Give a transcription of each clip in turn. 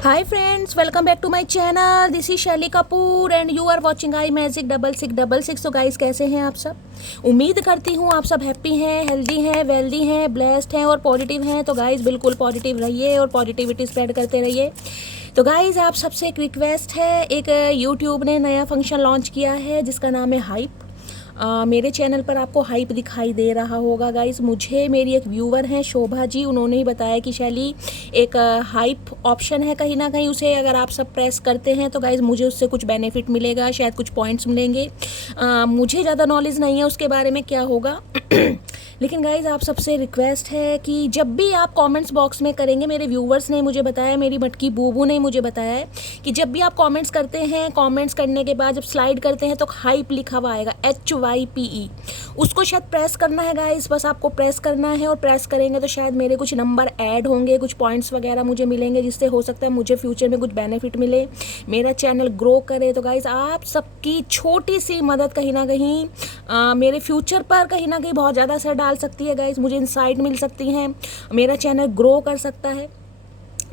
Hi friends, welcome back to my channel. This is Shaily Kapoor and you are watching I magic 6666। तो guys कैसे हैं आप सब? उम्मीद करती हूँ आप सब हैप्पी हैं, हेल्दी हैं, वेल्दी हैं, ब्लेस्ड हैं और पॉजिटिव हैं। तो गाइस बिल्कुल पॉजिटिव रहिए और पॉजिटिविटी स्प्रेड करते रहिए। तो गाइस आप सबसे एक रिक्वेस्ट है, एक यूट्यूब ने नया फंक्शन लॉन्च किया है जिसका नाम है हाइप। मेरे चैनल पर आपको हाइप दिखाई दे रहा होगा गाइस। मुझे मेरी एक व्यूवर हैं शोभा जी, उन्होंने ही बताया कि शैली एक हाइप ऑप्शन है, कहीं ना कहीं उसे अगर आप सब प्रेस करते हैं तो गाइस मुझे उससे कुछ बेनिफिट मिलेगा, शायद कुछ पॉइंट्स मिलेंगे। मुझे ज़्यादा नॉलेज नहीं है उसके बारे में क्या होगा लेकिन गाइज आप सबसे रिक्वेस्ट है कि जब भी आप कमेंट्स बॉक्स में करेंगे, मेरे व्यूवर्स ने मुझे बताया, मेरी मटकी बूबू ने मुझे बताया है कि जब भी आप कमेंट्स करते हैं, कमेंट्स करने के बाद जब स्लाइड करते हैं तो हाइप लिखा हुआ आएगा HYPE, उसको शायद प्रेस करना है गाइज। बस आपको प्रेस करना है और प्रेस करेंगे तो शायद मेरे कुछ नंबर ऐड होंगे, कुछ पॉइंट्स वगैरह मुझे मिलेंगे जिससे हो सकता है मुझे फ्यूचर में कुछ बेनिफिट मिले, मेरा चैनल ग्रो करे। तो गाइज आप सबकी छोटी सी मदद कहीं ना कहीं मेरे फ्यूचर पर कहीं ना कहीं बहुत ज़्यादा असर डाल सकती है गाइज। मुझे इंसाइट मिल सकती हैं, मेरा चैनल ग्रो कर सकता है।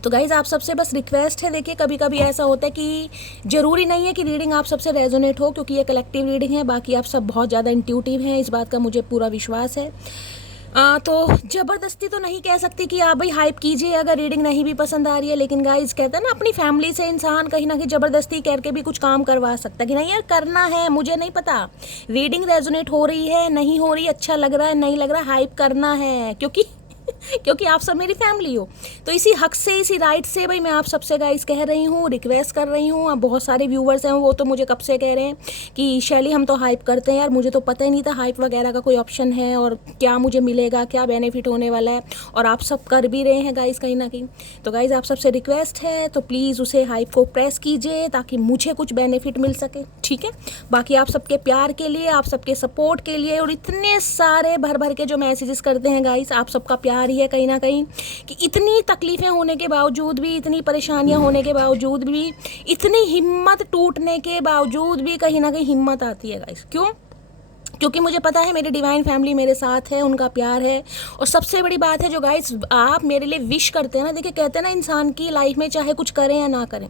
तो गाइज़ आप सबसे बस रिक्वेस्ट है, देखिए कभी कभी ऐसा होता है कि ज़रूरी नहीं है कि रीडिंग आप सबसे रेजोनेट हो, क्योंकि ये कलेक्टिव रीडिंग है। बाकी आप सब बहुत ज़्यादा इंट्यूटिव हैं, इस बात का मुझे पूरा विश्वास है। तो ज़बरदस्ती तो नहीं कह सकती कि आप भाई हाइप कीजिए अगर रीडिंग नहीं भी पसंद आ रही है, लेकिन गाइज कहते हैं ना, अपनी फैमिली से इंसान कहीं ना कहीं ज़बरदस्ती करके भी कुछ काम करवा सकता है कि नहीं यार करना है, मुझे नहीं पता रीडिंग रेजोनेट हो रही है नहीं हो रही, अच्छा लग रहा है नहीं लग रहा, हाइप करना है क्योंकि क्योंकि आप सब मेरी फैमिली हो। तो इसी हक से, इसी राइट से भाई मैं आप सबसे गाइस कह रही हूँ, रिक्वेस्ट कर रही हूँ। अब बहुत सारे व्यूवर्स हैं, वो तो मुझे कब से कह रहे हैं कि शैली हम तो हाइप करते हैं यार, मुझे तो पता ही नहीं था हाइप वगैरह का कोई ऑप्शन है और क्या मुझे मिलेगा, क्या बेनिफिट होने वाला है, और आप सब कर भी रहे हैं गाइस कहीं ना कहीं। तो गाइस आप सबसे रिक्वेस्ट है, तो प्लीज़ उसे हाइप को प्रेस कीजिए ताकि मुझे कुछ बेनिफिट मिल सके, ठीक है। बाकी आप सबके प्यार के लिए, आप सबके सपोर्ट के लिए, और इतने सारे भर भर के जो मैसेजेस करते हैं गाइस, आप सबका प्यार ही है कहीं ना कहीं कि इतनी तकलीफ़ें होने के बावजूद भी, इतनी परेशानियां होने के बावजूद भी, इतनी हिम्मत टूटने के बावजूद भी कहीं ना कहीं हिम्मत आती है गाइस। क्यों? क्योंकि मुझे पता है मेरी डिवाइन फैमिली मेरे साथ है, उनका प्यार है। और सबसे बड़ी बात है जो गाइस आप मेरे लिए विश करते हैं ना, देखिए कहते हैं ना इंसान की लाइफ में चाहे कुछ करें या ना करें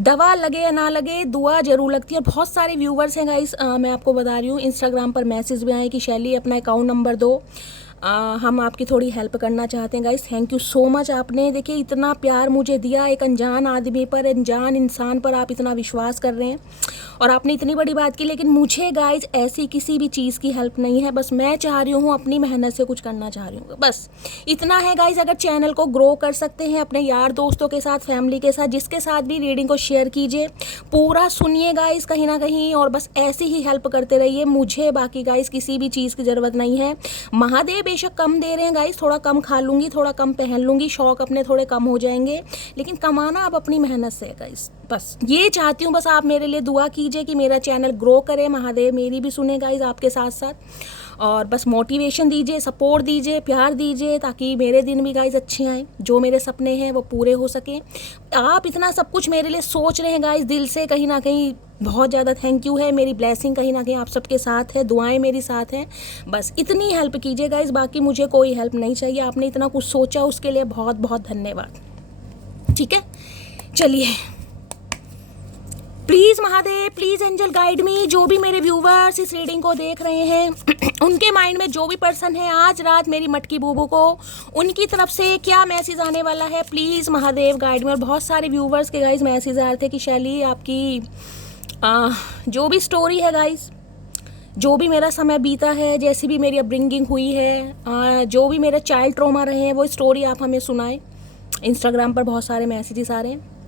दवा लगे या ना लगे, दुआ जरूर लगती है। और बहुत सारे व्यूवर्स हैं गाइस, मैं आपको बता रही हूँ, इंस्टाग्राम पर मैसेज भी आए कि शैली अपना अकाउंट नंबर दो, हम आपकी थोड़ी हेल्प करना चाहते हैं। Guys thank you so much, आपने देखिए इतना प्यार मुझे दिया, एक अनजान आदमी पर, अनजान इंसान पर आप इतना विश्वास कर रहे हैं और आपने इतनी बड़ी बात की। लेकिन मुझे गाइस ऐसी किसी भी चीज़ की हेल्प नहीं है, बस मैं चाह रही हूँ अपनी मेहनत से कुछ करना चाह रही हूँ, बस इतना है गाइस। अगर चैनल को ग्रो कर सकते हैं अपने यार दोस्तों के साथ, फैमिली के साथ, जिसके साथ भी रीडिंग को शेयर कीजिए, पूरा सुनिए गाइस कहीं ना कहीं, और बस ऐसी ही हेल्प करते रहिए मुझे। बाकी गाइस किसी भी चीज़ की ज़रूरत नहीं है। महादेव बेशक कम दे रहे हैं गाइस, थोड़ा कम खा लूँगी, थोड़ा कम पहन लूँगी, शौक अपने थोड़े कम हो जाएंगे, लेकिन कमाना आप अपनी मेहनत से है गाइस। बस ये चाहती हूँ, बस आप मेरे लिए दुआ कीजिए कि मेरा चैनल ग्रो करे, महादेव मेरी भी सुने गाइस आपके साथ साथ, और बस मोटिवेशन दीजिए, सपोर्ट दीजिए, प्यार दीजिए, ताकि मेरे दिन भी गाइस अच्छे आएँ, जो मेरे सपने हैं वो पूरे हो सकें। आप इतना सब कुछ मेरे लिए सोच रहे हैं गाइस, दिल से कहीं ना कहीं बहुत ज़्यादा थैंक यू है। मेरी ब्लेसिंग कहीं ना कहीं आप सबके साथ है, दुआएं मेरी साथ हैं, बस इतनी हेल्प कीजिए गाइस, बाकी मुझे कोई हेल्प नहीं चाहिए। आपने इतना कुछ सोचा उसके लिए बहुत बहुत धन्यवाद, ठीक है। चलिए please Mahadev, please angel guide me, जो भी मेरे व्यूवर्स इस रीडिंग को देख रहे हैं उनके माइंड में जो भी पर्सन है, आज रात मेरी मटकी बूबू को उनकी तरफ से क्या मैसेज आने वाला है, प्लीज़ महादेव गाइड मी। और बहुत सारे व्यूवर्स के गाइज मैसेज आ रहे थे कि शैली आपकी जो भी स्टोरी है गाइज, जो भी मेरा समय बीता है, जैसी भी मेरी अपब्रिंगिंग हुई है, जो भी मेरे चाइल्ड ट्रॉमा रहे हैं, वो स्टोरी आप हमें सुनाएं। इंस्टाग्राम पर बहुत सारे मैसेजेस आ रहे हैं।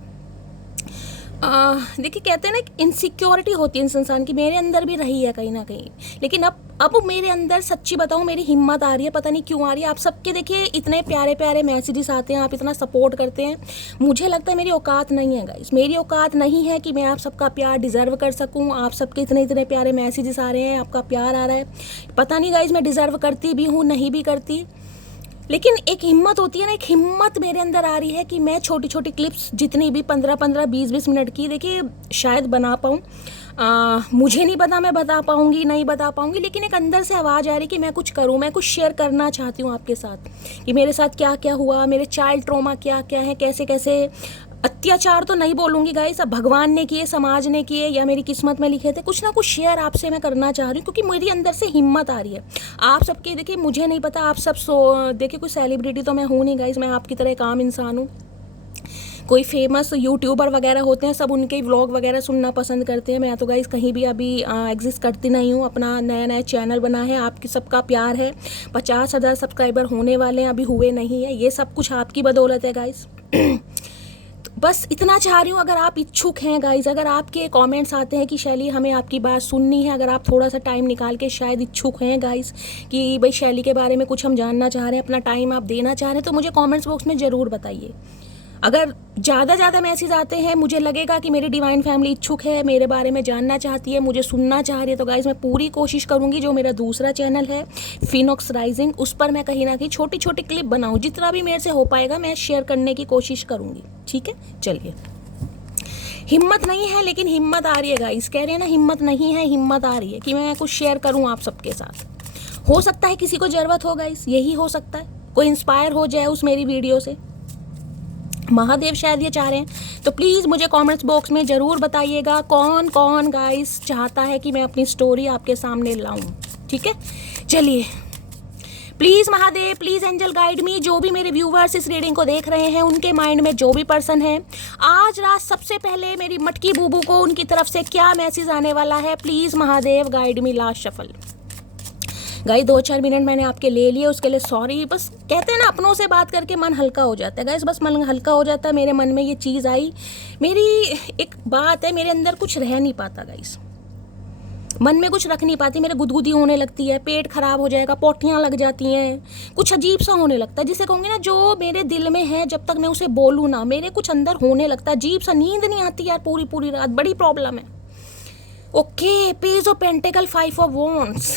देखिए कहते हैं ना इनसिक्योरिटी होती है इस इंसान की, मेरे अंदर भी रही है कहीं ना कहीं, लेकिन अब मेरे अंदर सच्ची बताऊँ मेरी हिम्मत आ रही है, पता नहीं क्यों आ रही है। आप सबके देखिए इतने प्यारे प्यारे मैसेजेस आते हैं, आप इतना सपोर्ट करते हैं, मुझे लगता है मेरी औकात नहीं है गाइस, मेरी औकात नहीं है कि मैं आप सबका प्यार डिज़र्व कर सकूँ। आप सबके इतने इतने प्यारे मैसेजेस आ रहे हैं, आपका प्यार आ रहा है, पता नहीं गाइस मैं डिज़र्व करती भी हूँ नहीं भी करती, लेकिन एक हिम्मत होती है ना, एक हिम्मत मेरे अंदर आ रही है कि मैं छोटी छोटी क्लिप्स जितनी भी 15-15 20-20 मिनट की, देखिए शायद बना पाऊँ। मुझे नहीं पता मैं बता पाऊँगी नहीं बता पाऊँगी, लेकिन एक अंदर से आवाज़ आ रही कि मैं कुछ करूँ, मैं कुछ शेयर करना चाहती हूँ आपके साथ कि मेरे साथ क्या क्या हुआ, मेरे चाइल्ड ट्रॉमा क्या क्या है, कैसे कैसे अत्याचार तो नहीं बोलूँगी गाइस, अब भगवान ने किए, समाज ने किए या मेरी किस्मत में लिखे थे, कुछ ना कुछ शेयर आपसे मैं करना चाह रही हूँ क्योंकि मेरी अंदर से हिम्मत आ रही है। आप सबके देखिए, मुझे नहीं पता आप सब देखिए कोई सेलिब्रिटी तो मैं हूँ नहीं गाइस, मैं आपकी तरह एक आम इंसान हूँ। कोई फेमस यूट्यूबर वगैरह होते हैं, सब उनके व्लॉग वगैरह सुनना पसंद करते हैं। मैं तो गाइस कहीं भी अभी एग्जिस्ट करती नहीं हूँ, अपना नया नया चैनल बना है, आपकी सबका प्यार है, 50,000 सब्सक्राइबर होने वाले हैं, अभी हुए नहीं है, ये सब कुछ आपकी बदौलत है गाइस। बस इतना चाह रही हूँ, अगर आप इच्छुक हैं गाइज, अगर आपके कमेंट्स आते हैं कि शैली हमें आपकी बात सुननी है, अगर आप थोड़ा सा टाइम निकाल के शायद इच्छुक हैं गाइज कि भाई शैली के बारे में कुछ हम जानना चाह रहे हैं, अपना टाइम आप देना चाह रहे हैं, तो मुझे कमेंट्स बॉक्स में ज़रूर बताइए। अगर ज़्यादा मैसेज आते हैं, मुझे लगेगा कि मेरी डिवाइन फैमिली इच्छुक है, मेरे बारे में जानना चाहती है, मुझे सुनना चाह रही है, तो गाइज़ मैं पूरी कोशिश करूँगी जो मेरा दूसरा चैनल है फिनॉक्स राइजिंग, उस पर मैं कहीं ना कहीं छोटी छोटी क्लिप बनाऊँ, जितना भी मेरे से हो पाएगा मैं शेयर करने की कोशिश करूँगी। ठीक है, चलिए। हिम्मत नहीं है लेकिन हिम्मत आ रही है गाइस, कह रहे हैं ना हिम्मत नहीं है, हिम्मत आ रही है कि मैं कुछ शेयर करूँ आप सबके साथ। हो सकता है किसी को ज़रूरत हो गाइस, यही हो सकता है, कोई इंस्पायर हो जाए उस मेरी वीडियो से, महादेव शायद ये चाह रहे हैं। तो प्लीज़ मुझे कमेंट्स बॉक्स में ज़रूर बताइएगा कौन कौन गाइस चाहता है कि मैं अपनी स्टोरी आपके सामने लाऊं। ठीक है, चलिए। Please Mahadev, please angel guide me, जो भी मेरे व्यूवर्स इस रीडिंग को देख रहे हैं, उनके माइंड में जो भी पर्सन है, आज रात सबसे पहले मेरी मटकी बूबू को उनकी तरफ से क्या मैसेज आने वाला है, please Mahadev guide me. Last shuffle guys, 2-4 minute मैंने आपके ले लिए, उसके लिए सॉरी। बस कहते हैं ना अपनों से बात करके मन हल्का हो जाता है गाइस, बस मन हल्का हो जाता है। मेरे मन में ये चीज़ आई, मेरी एक बात है, मेरे अंदर कुछ रह नहीं पाता गाइस, मन में कुछ रख नहीं पाती, मेरे गुदगुदी होने लगती है, पेट खराब हो जाएगा, पोटियाँ लग जाती हैं, कुछ अजीब सा होने लगता है, जिसे कहूँगी ना जो मेरे दिल में है जब तक मैं उसे बोलूँ ना, मेरे कुछ अंदर होने लगता है अजीब सा, नींद नहीं आती यार पूरी पूरी रात, बड़ी प्रॉब्लम है। Okay, page of pentacle, 5 of wands.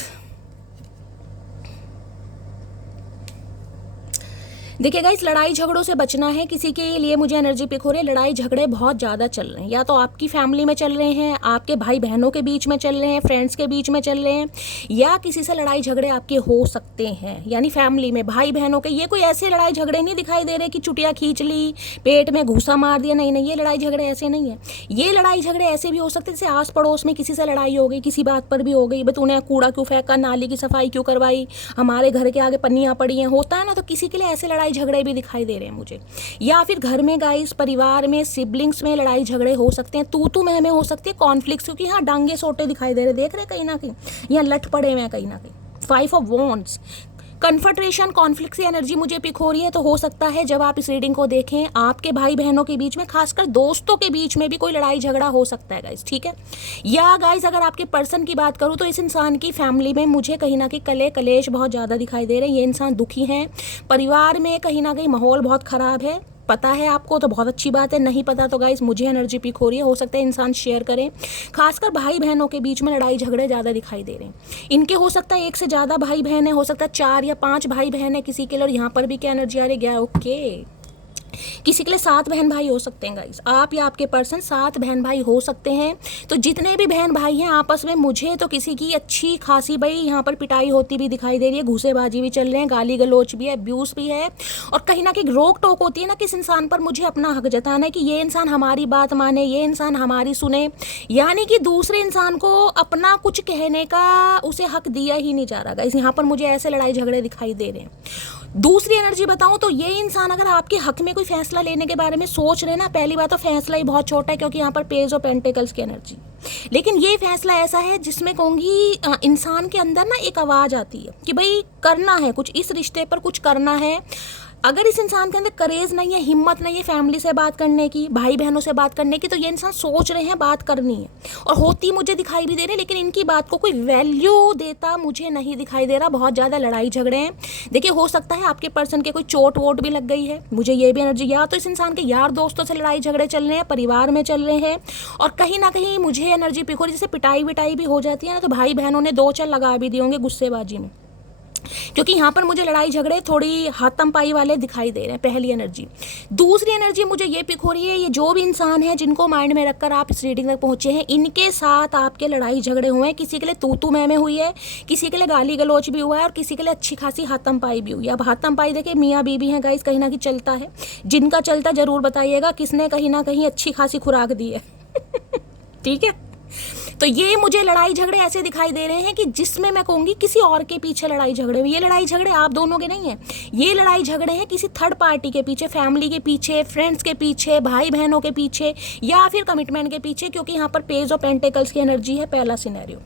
देखिए गाइस, लड़ाई झगड़ों से बचना है, किसी के लिए मुझे एनर्जी पिक हो रही है, लड़ाई झगड़े बहुत ज़्यादा चल रहे हैं, या तो आपकी फैमिली में चल रहे हैं, आपके भाई बहनों के बीच में चल रहे हैं, फ्रेंड्स के बीच में चल रहे हैं, या किसी से लड़ाई झगड़े आपके हो सकते हैं, यानी फैमिली में भाई बहनों के। ये कोई ऐसे लड़ाई झगड़े नहीं दिखाई दे रहे कि चुटिया खींच ली, पेट में घूसा मार दिया, नहीं नहीं, ये लड़ाई झगड़े ऐसे नहीं है। ये लड़ाई झगड़े ऐसे भी हो सकते जैसे आस पड़ोस में किसी से लड़ाई हो गई, किसी बात पर भी हो गई, तूने कूड़ा क्यों फेंका, नाली की सफाई क्यों करवाई, हमारे घर के आगे पन्नियाँ पड़ी हैं, होता है ना, तो किसी के लिए ऐसे लड़ाई झगड़े भी दिखाई दे रहे हैं मुझे। या फिर घर में गाइस, परिवार में, सिबलिंग्स में लड़ाई झगड़े हो सकते हैं, तू मैं हो सकती है, कॉन्फ्लिक्ट्स, क्योंकि यहाँ डांगे सोटे दिखाई दे रहे, देख रहे कहीं ना कहीं, यहाँ लट पड़े हुए हैं कहीं ना कहीं। 5 ऑफ वॉन्ड्स, कन्फर्ट्रेशन, कॉन्फ्लिक्ट की एनर्जी मुझे पिक हो रही है। तो हो सकता है जब आप इस रीडिंग को देखें, आपके भाई बहनों के बीच में, खासकर दोस्तों के बीच में भी कोई लड़ाई झगड़ा हो सकता है गाइस। ठीक है, या गाइस अगर आपके पर्सन की बात करूं तो इस इंसान की फैमिली में मुझे कहीं ना कहीं कलेश बहुत ज़्यादा दिखाई दे रहे हैं, ये इंसान दुखी हैं, परिवार में कहीं ना कहीं माहौल बहुत ख़राब है। पता है आपको तो बहुत अच्छी बात है, नहीं पता तो गाइस मुझे एनर्जी पिक हो रही है, हो सकता है इंसान शेयर करें। खासकर भाई बहनों के बीच में लड़ाई झगड़े ज़्यादा दिखाई दे रहे हैं इनके, हो सकता है एक से ज़्यादा भाई बहन है, हो सकता है 4 या 5 भाई बहन है किसी के लिए, और यहाँ पर भी क्या एनर्जी आ रही है, ओके, किसी के लिए 7 बहन भाई हो सकते हैं गाइस, आप या आपके पर्सन 7 बहन भाई हो सकते हैं। तो जितने भी बहन भाई हैं आपस में, मुझे तो किसी की अच्छी खासी भाई यहाँ पर पिटाई होती भी दिखाई दे रही है, घूसेबाजी भी चल रहे हैं, गाली गलोच भी है, अब्यूज़ भी है, और कहीं ना कहीं रोक टोक होती है ना किस इंसान पर, मुझे अपना हक जताना है कि ये इंसान हमारी बात माने, ये इंसान हमारी सुने, यानी कि दूसरे इंसान को अपना कुछ कहने का उसे हक दिया ही नहीं जा रहा गाइस। यहाँ पर मुझे ऐसे लड़ाई झगड़े दिखाई दे रहे हैं। दूसरी एनर्जी बताऊं तो ये इंसान अगर आपके हक में कोई फैसला लेने के बारे में सोच रहे ना, पहली बात तो फैसला ही बहुत छोटा है, क्योंकि यहाँ पर पेज ऑफ पेंटिकल्स की एनर्जी, लेकिन ये फैसला ऐसा है जिसमें कहूँगी इंसान के अंदर ना एक आवाज़ आती है कि भाई करना है कुछ, इस रिश्ते पर कुछ करना है। अगर इस इंसान के अंदर करेज नहीं है, हिम्मत नहीं है फैमिली से बात करने की, भाई बहनों से बात करने की, तो ये इंसान सोच रहे हैं बात करनी है, और होती मुझे दिखाई भी दे रही है, लेकिन इनकी बात को कोई वैल्यू देता मुझे नहीं दिखाई दे रहा। बहुत ज़्यादा लड़ाई झगड़े हैं। देखिए हो सकता है आपके पर्सन के कोई चोट वोट भी लग गई है, मुझे ये भी एनर्जी, या तो इस इंसान के यार दोस्तों से लड़ाई झगड़े चल रहे हैं, परिवार में चल रहे हैं, और कहीं ना कहीं मुझे एनर्जी पिक हो रही है, जैसे पिटाई विटाई भी हो जाती है ना, तो भाई बहनों ने 2 चल लगा भी दिए होंगे गुस्सेबाजी में, क्योंकि यहाँ पर मुझे लड़ाई झगड़े थोड़ी हाथम-पाई वाले दिखाई दे रहे हैं, पहली एनर्जी। दूसरी एनर्जी मुझे ये पिक हो रही है, ये जो भी इंसान है जिनको माइंड में रखकर आप इस रीडिंग तक पहुँचे हैं, इनके साथ आपके लड़ाई झगड़े हुए हैं। किसी के लिए तू-तू मैं-मैं हुई है, किसी के लिए गाली गलौच भी हुआ है और किसी के लिए अच्छी खासी हाथम-पाई भी हुई है। अब हाथम-पाई देखिए मियाँ बीवी हैं गाइस, कहीं ना कहीं चलता है। जिनका चलता ज़रूर बताइएगा किसने कहीं ना कहीं अच्छी खासी खुराक दी है। ठीक है, तो ये मुझे लड़ाई झगड़े ऐसे दिखाई दे रहे हैं कि जिसमें मैं कहूँगी किसी और के पीछे लड़ाई झगड़े हुए। ये लड़ाई झगड़े आप दोनों के नहीं हैं, ये लड़ाई झगड़े हैं किसी थर्ड पार्टी के पीछे, फैमिली के पीछे, फ्रेंड्स के पीछे, भाई बहनों के पीछे, या फिर कमिटमेंट के पीछे, क्योंकि यहाँ पर पेज ऑफ पेंटिकल्स की एनर्जी है, पहला सिनेरियो।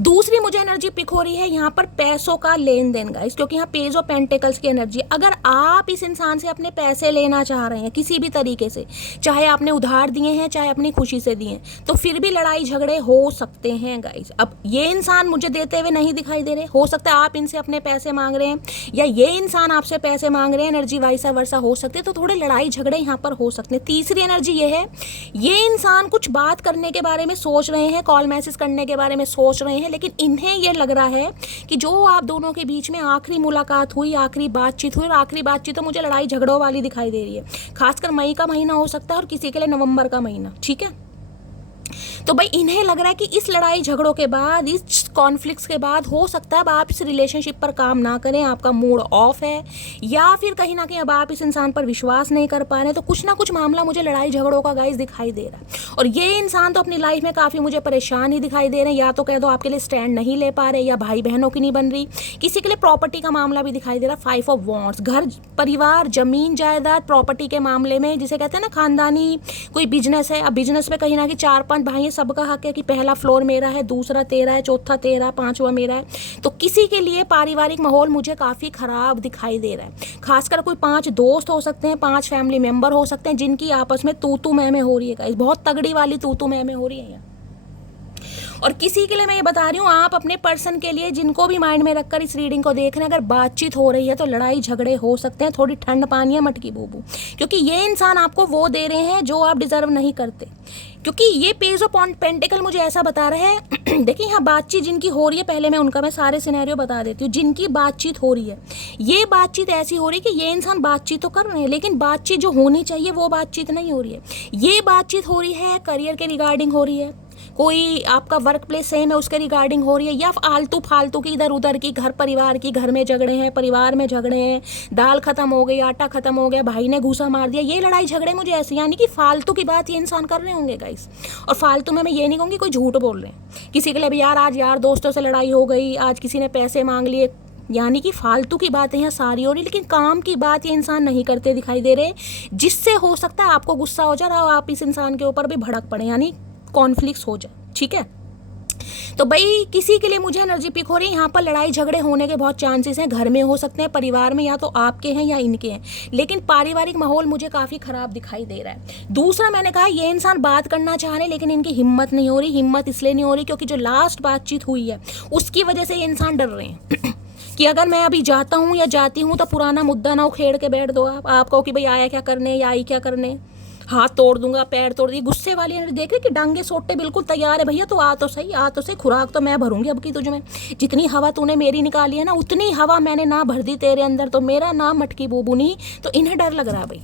दूसरी मुझे एनर्जी पिक हो रही है यहाँ पर पैसों का लेन देन गाइस, क्योंकि यहाँ पेज ऑफ पेंटिकल्स की एनर्जी। अगर आप इस इंसान से अपने पैसे लेना चाह रहे हैं किसी भी तरीके से, चाहे आपने उधार दिए हैं चाहे अपनी खुशी से दिए हैं, तो फिर भी लड़ाई झगड़े हो सकते हैं गाइस। अब ये इंसान मुझे देते हुए नहीं दिखाई दे रहे, हो सकता है आप इनसे अपने पैसे मांग रहे हैं या ये इंसान आपसे पैसे मांग रहे हैं, एनर्जी वाइसा वर्सा हो सकते हैं, तो थोड़े लड़ाई झगड़े यहाँ पर हो सकते हैं। तीसरी एनर्जी ये है, ये इंसान कुछ बात करने के बारे में सोच रहे हैं, कॉल मैसेज करने के बारे में सोच रहे हैं, लेकिन इन्हें ये लग रहा है कि जो आप दोनों के बीच में आखिरी मुलाकात हुई, आखिरी बातचीत हुई, और आखिरी बातचीत तो मुझे लड़ाई झगड़ों वाली दिखाई दे रही है। खासकर मई का महीना हो सकता है और किसी के लिए नवंबर का महीना। ठीक है, तो भाई इन्हें लग रहा है कि इस लड़ाई झगड़ों के बाद, इस कॉन्फ्लिक्ट्स के बाद हो सकता है अब आप इस रिलेशनशिप पर काम ना करें, आपका मूड ऑफ है, या फिर कहीं ना कहीं अब आप इस इंसान पर विश्वास नहीं कर पा रहे हैं। तो कुछ ना कुछ मामला मुझे लड़ाई झगड़ों का गाइस दिखाई दे रहा है। और ये इंसान तो अपनी लाइफ में काफ़ी मुझे परेशान ही दिखाई दे रहे हैं, या तो कह दो आपके लिए स्टैंड नहीं ले पा रहे, या भाई बहनों की नहीं बन रही, किसी के लिए प्रॉपर्टी का मामला भी दिखाई दे रहा है। 5 ऑफ वॉन्ड्स, घर परिवार जमीन जायदाद प्रॉपर्टी के मामले में, जिसे कहते हैं ना खानदानी कोई बिजनेस है। अब बिजनेस में कहीं ना कहीं 4-5 भाई, सबका हक है कि पहला फ्लोर मेरा है, दूसरा तेरा है, चौथा तेरा, पांचवा मेरा है। तो किसी के लिए पारिवारिक माहौल मुझे काफ़ी खराब दिखाई दे रहा है। खासकर कोई 5 दोस्त हो सकते हैं, 5 फैमिली मेंबर हो सकते हैं जिनकी आपस में तू मैं हो रही है गाइस, बहुत तगड़ी वाली तू मैं हो रही है यहाँ। और किसी के लिए मैं ये बता रही हूँ, आप अपने पर्सन के लिए जिनको भी माइंड में रखकर इस रीडिंग को देख रहे हैं, अगर बातचीत हो रही है तो लड़ाई झगड़े हो सकते हैं। थोड़ी ठंड पानी है मटकी बूबू, क्योंकि ये इंसान आपको वो दे रहे हैं जो आप डिजर्व नहीं करते। क्योंकि ये पेज ऑफ पेंटिकल मुझे ऐसा बता रहा है देखिए यहाँ बातचीत जिनकी हो रही है, पहले मैं सारे सिनेरियो बता देती हूँ। जिनकी बातचीत हो रही है, ये बातचीत ऐसी हो रही है कि ये इंसान बातचीत तो कर रहे हैं, लेकिन बातचीत जो होनी चाहिए वो बातचीत नहीं हो रही है। ये बातचीत हो रही है करियर के रिगार्डिंग हो रही है, कोई आपका वर्क प्लेस सेम है उसके रिगार्डिंग हो रही है, या आलतू फालतू की इधर उधर की, घर परिवार की, घर में झगड़े हैं, परिवार में झगड़े हैं, दाल खत्म हो गई, आटा खत्म हो गया, भाई ने घूसा मार दिया, ये लड़ाई झगड़े मुझे ऐसे, यानी कि फालतू की बात ये इंसान कर रहे होंगे गाइस। और फालतू में मैं ये नहीं कहूँगी कोई झूठ बोल रहे हैं किसी के लिए भी, यार आज यार दोस्तों से लड़ाई हो गई, आज किसी ने पैसे मांग लिए, यानी कि फालतू की बातें यहाँ सारी हो रही, लेकिन काम की बात ये इंसान नहीं करते दिखाई दे रहे, जिससे हो सकता है आपको गुस्सा हो जाए और आप इस इंसान के ऊपर भी भड़क पड़े, यानी कॉन्फ्लिक्ट हो जाए। ठीक है, तो भाई किसी के लिए मुझे एनर्जी पिक हो रही है, यहाँ पर लड़ाई झगड़े होने के बहुत चांसेस हैं। घर में हो सकते हैं, परिवार में, या तो आपके हैं या इनके हैं, लेकिन पारिवारिक माहौल मुझे काफ़ी ख़राब दिखाई दे रहा है। दूसरा मैंने कहा ये इंसान बात करना चाह रहे हैं लेकिन इनकी हिम्मत नहीं हो रही। हिम्मत इसलिए नहीं हो रही क्योंकि जो लास्ट बातचीत हुई है उसकी वजह से ये इंसान डर रहे हैं कि अगर मैं अभी जाता हूँ या जाती हूँ तो पुराना मुद्दा ना उखेड़ के बैठ दो आप कहो कि भाई आया क्या करने या आई क्या करने, हाथ तोड़ दूंगा, पैर तोड़ दी। गुस्से वाली एनर्जी देख रही कि डांगे सोटे बिल्कुल तैयार है, भैया तो आ तो सही, खुराक तो मैं भरूंगी अब की तुझ में, जितनी हवा तूने मेरी निकाली है ना उतनी हवा मैंने ना भर दी तेरे अंदर, तो मेरा नाम मटकी बूबू नहीं। तो इन्हें डर लग रहा है भाई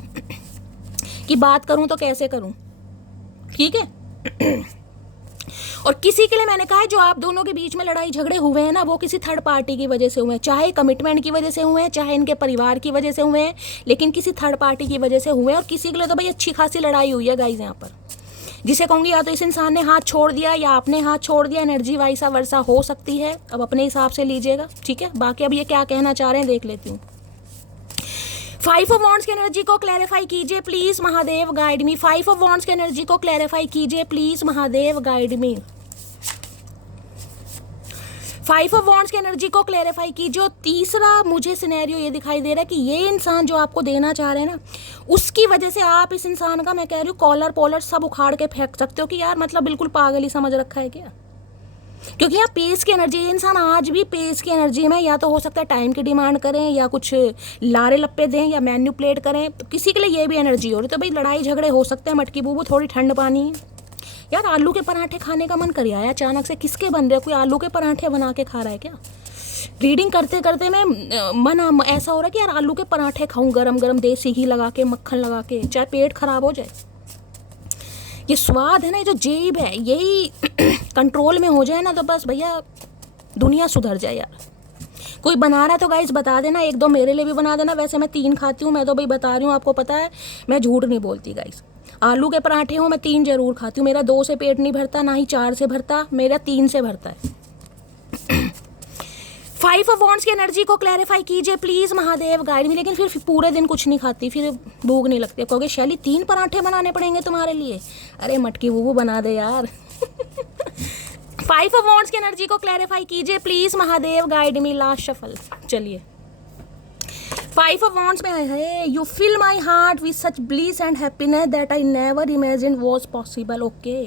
कि बात करूं तो कैसे करूं। ठीक है, और किसी के लिए मैंने कहा है जो आप दोनों के बीच में लड़ाई झगड़े हुए हैं ना, वो किसी थर्ड पार्टी की वजह से हुए हैं, चाहे कमिटमेंट की वजह से हुए हैं, चाहे इनके परिवार की वजह से हुए हैं, लेकिन किसी थर्ड पार्टी की वजह से हुए हैं। और किसी के लिए तो भाई अच्छी खासी लड़ाई हुई है गाइस यहाँ पर, जिसे कहूँगी या तो इस इंसान ने हाथ छोड़ दिया या आपने हाथ छोड़ दिया, एनर्जी वाइसा वर्सा हो सकती है, अब अपने हिसाब से लीजिएगा। ठीक है, बाकी अब ये क्या कहना चाह रहे हैं देख लेती हूँ। 5 ऑफ वॉन्ड्स की एनर्जी को क्लैरिफाई कीजिए please Mahadev guide me. 5 of wands की एनर्जी को क्लैरिफाई कीजिए please Mahadev guide me. 5 of wands की एनर्जी को क्लैरिफाई कीजिए। तीसरा मुझे सिनेरियो ये दिखाई दे रहा है कि ये इंसान जो आपको देना चाह रहे हैं ना, उसकी वजह से आप इस इंसान का, मैं कह रही हूँ, कॉलर पॉलर सब उखाड़ के फेंक सकते हो कि यार मतलब बिल्कुल पागल ही समझ रखा है क्या। क्योंकि यहाँ पेस की एनर्जी, ये इंसान आज भी पेस की एनर्जी में, या तो हो सकता है टाइम की डिमांड करें या कुछ लारे लप्पे दें या मैन्युपुलेट करें, तो किसी के लिए ये भी एनर्जी हो रही। तो भाई लड़ाई झगड़े हो सकते हैं मटकी बूबू, थोड़ी ठंड पानी है। यार आलू के पराठे खाने का मन कर आया अचानक से, किसके बन रहे, कोई आलू के पराठे बना के खा रहा है क्या? रीडिंग करते करते मैं मन ऐसा हो रहा है कि यार आलू के पराठे खाऊं गरम गरम देसी घी लगा के, मक्खन लगा के, चाहे पेट खराब हो जाए। ये स्वाद है ना, ये जो जेब है, यही कंट्रोल में हो जाए ना तो बस भैया दुनिया सुधर जाए यार। कोई बना रहा है तो गाइस बता देना, 1-2 मेरे लिए भी बना देना। वैसे मैं 3 खाती हूँ, मैं तो भाई बता रही हूँ, आपको पता है मैं झूठ नहीं बोलती गाइस। आलू के पराठे हो मैं 3 जरूर खाती हूँ। मेरा 2 से पेट नहीं भरता, ना ही 4 से भरता, मेरा 3 से भरता है। 5 ऑफ वॉन्ड्स की एनर्जी को क्लैरिफाई कीजिए प्लीज महादेव गाइड मी। लेकिन फिर पूरे दिन कुछ नहीं खाती, फिर भूख नहीं लगती। कहोगे शैली 3 पराठे बनाने पड़ेंगे तुम्हारे लिए। अरे मटकी वो बना दे यार। 5 ऑफ वॉन्ड्स की एनर्जी को क्लैरिफाई कीजिए please Mahadev guide me. Last shuffle. चलिए 5 ऑफ वॉन्ड्स में है, you fill my heart with such bliss and happiness that I never imagine was possible. Okay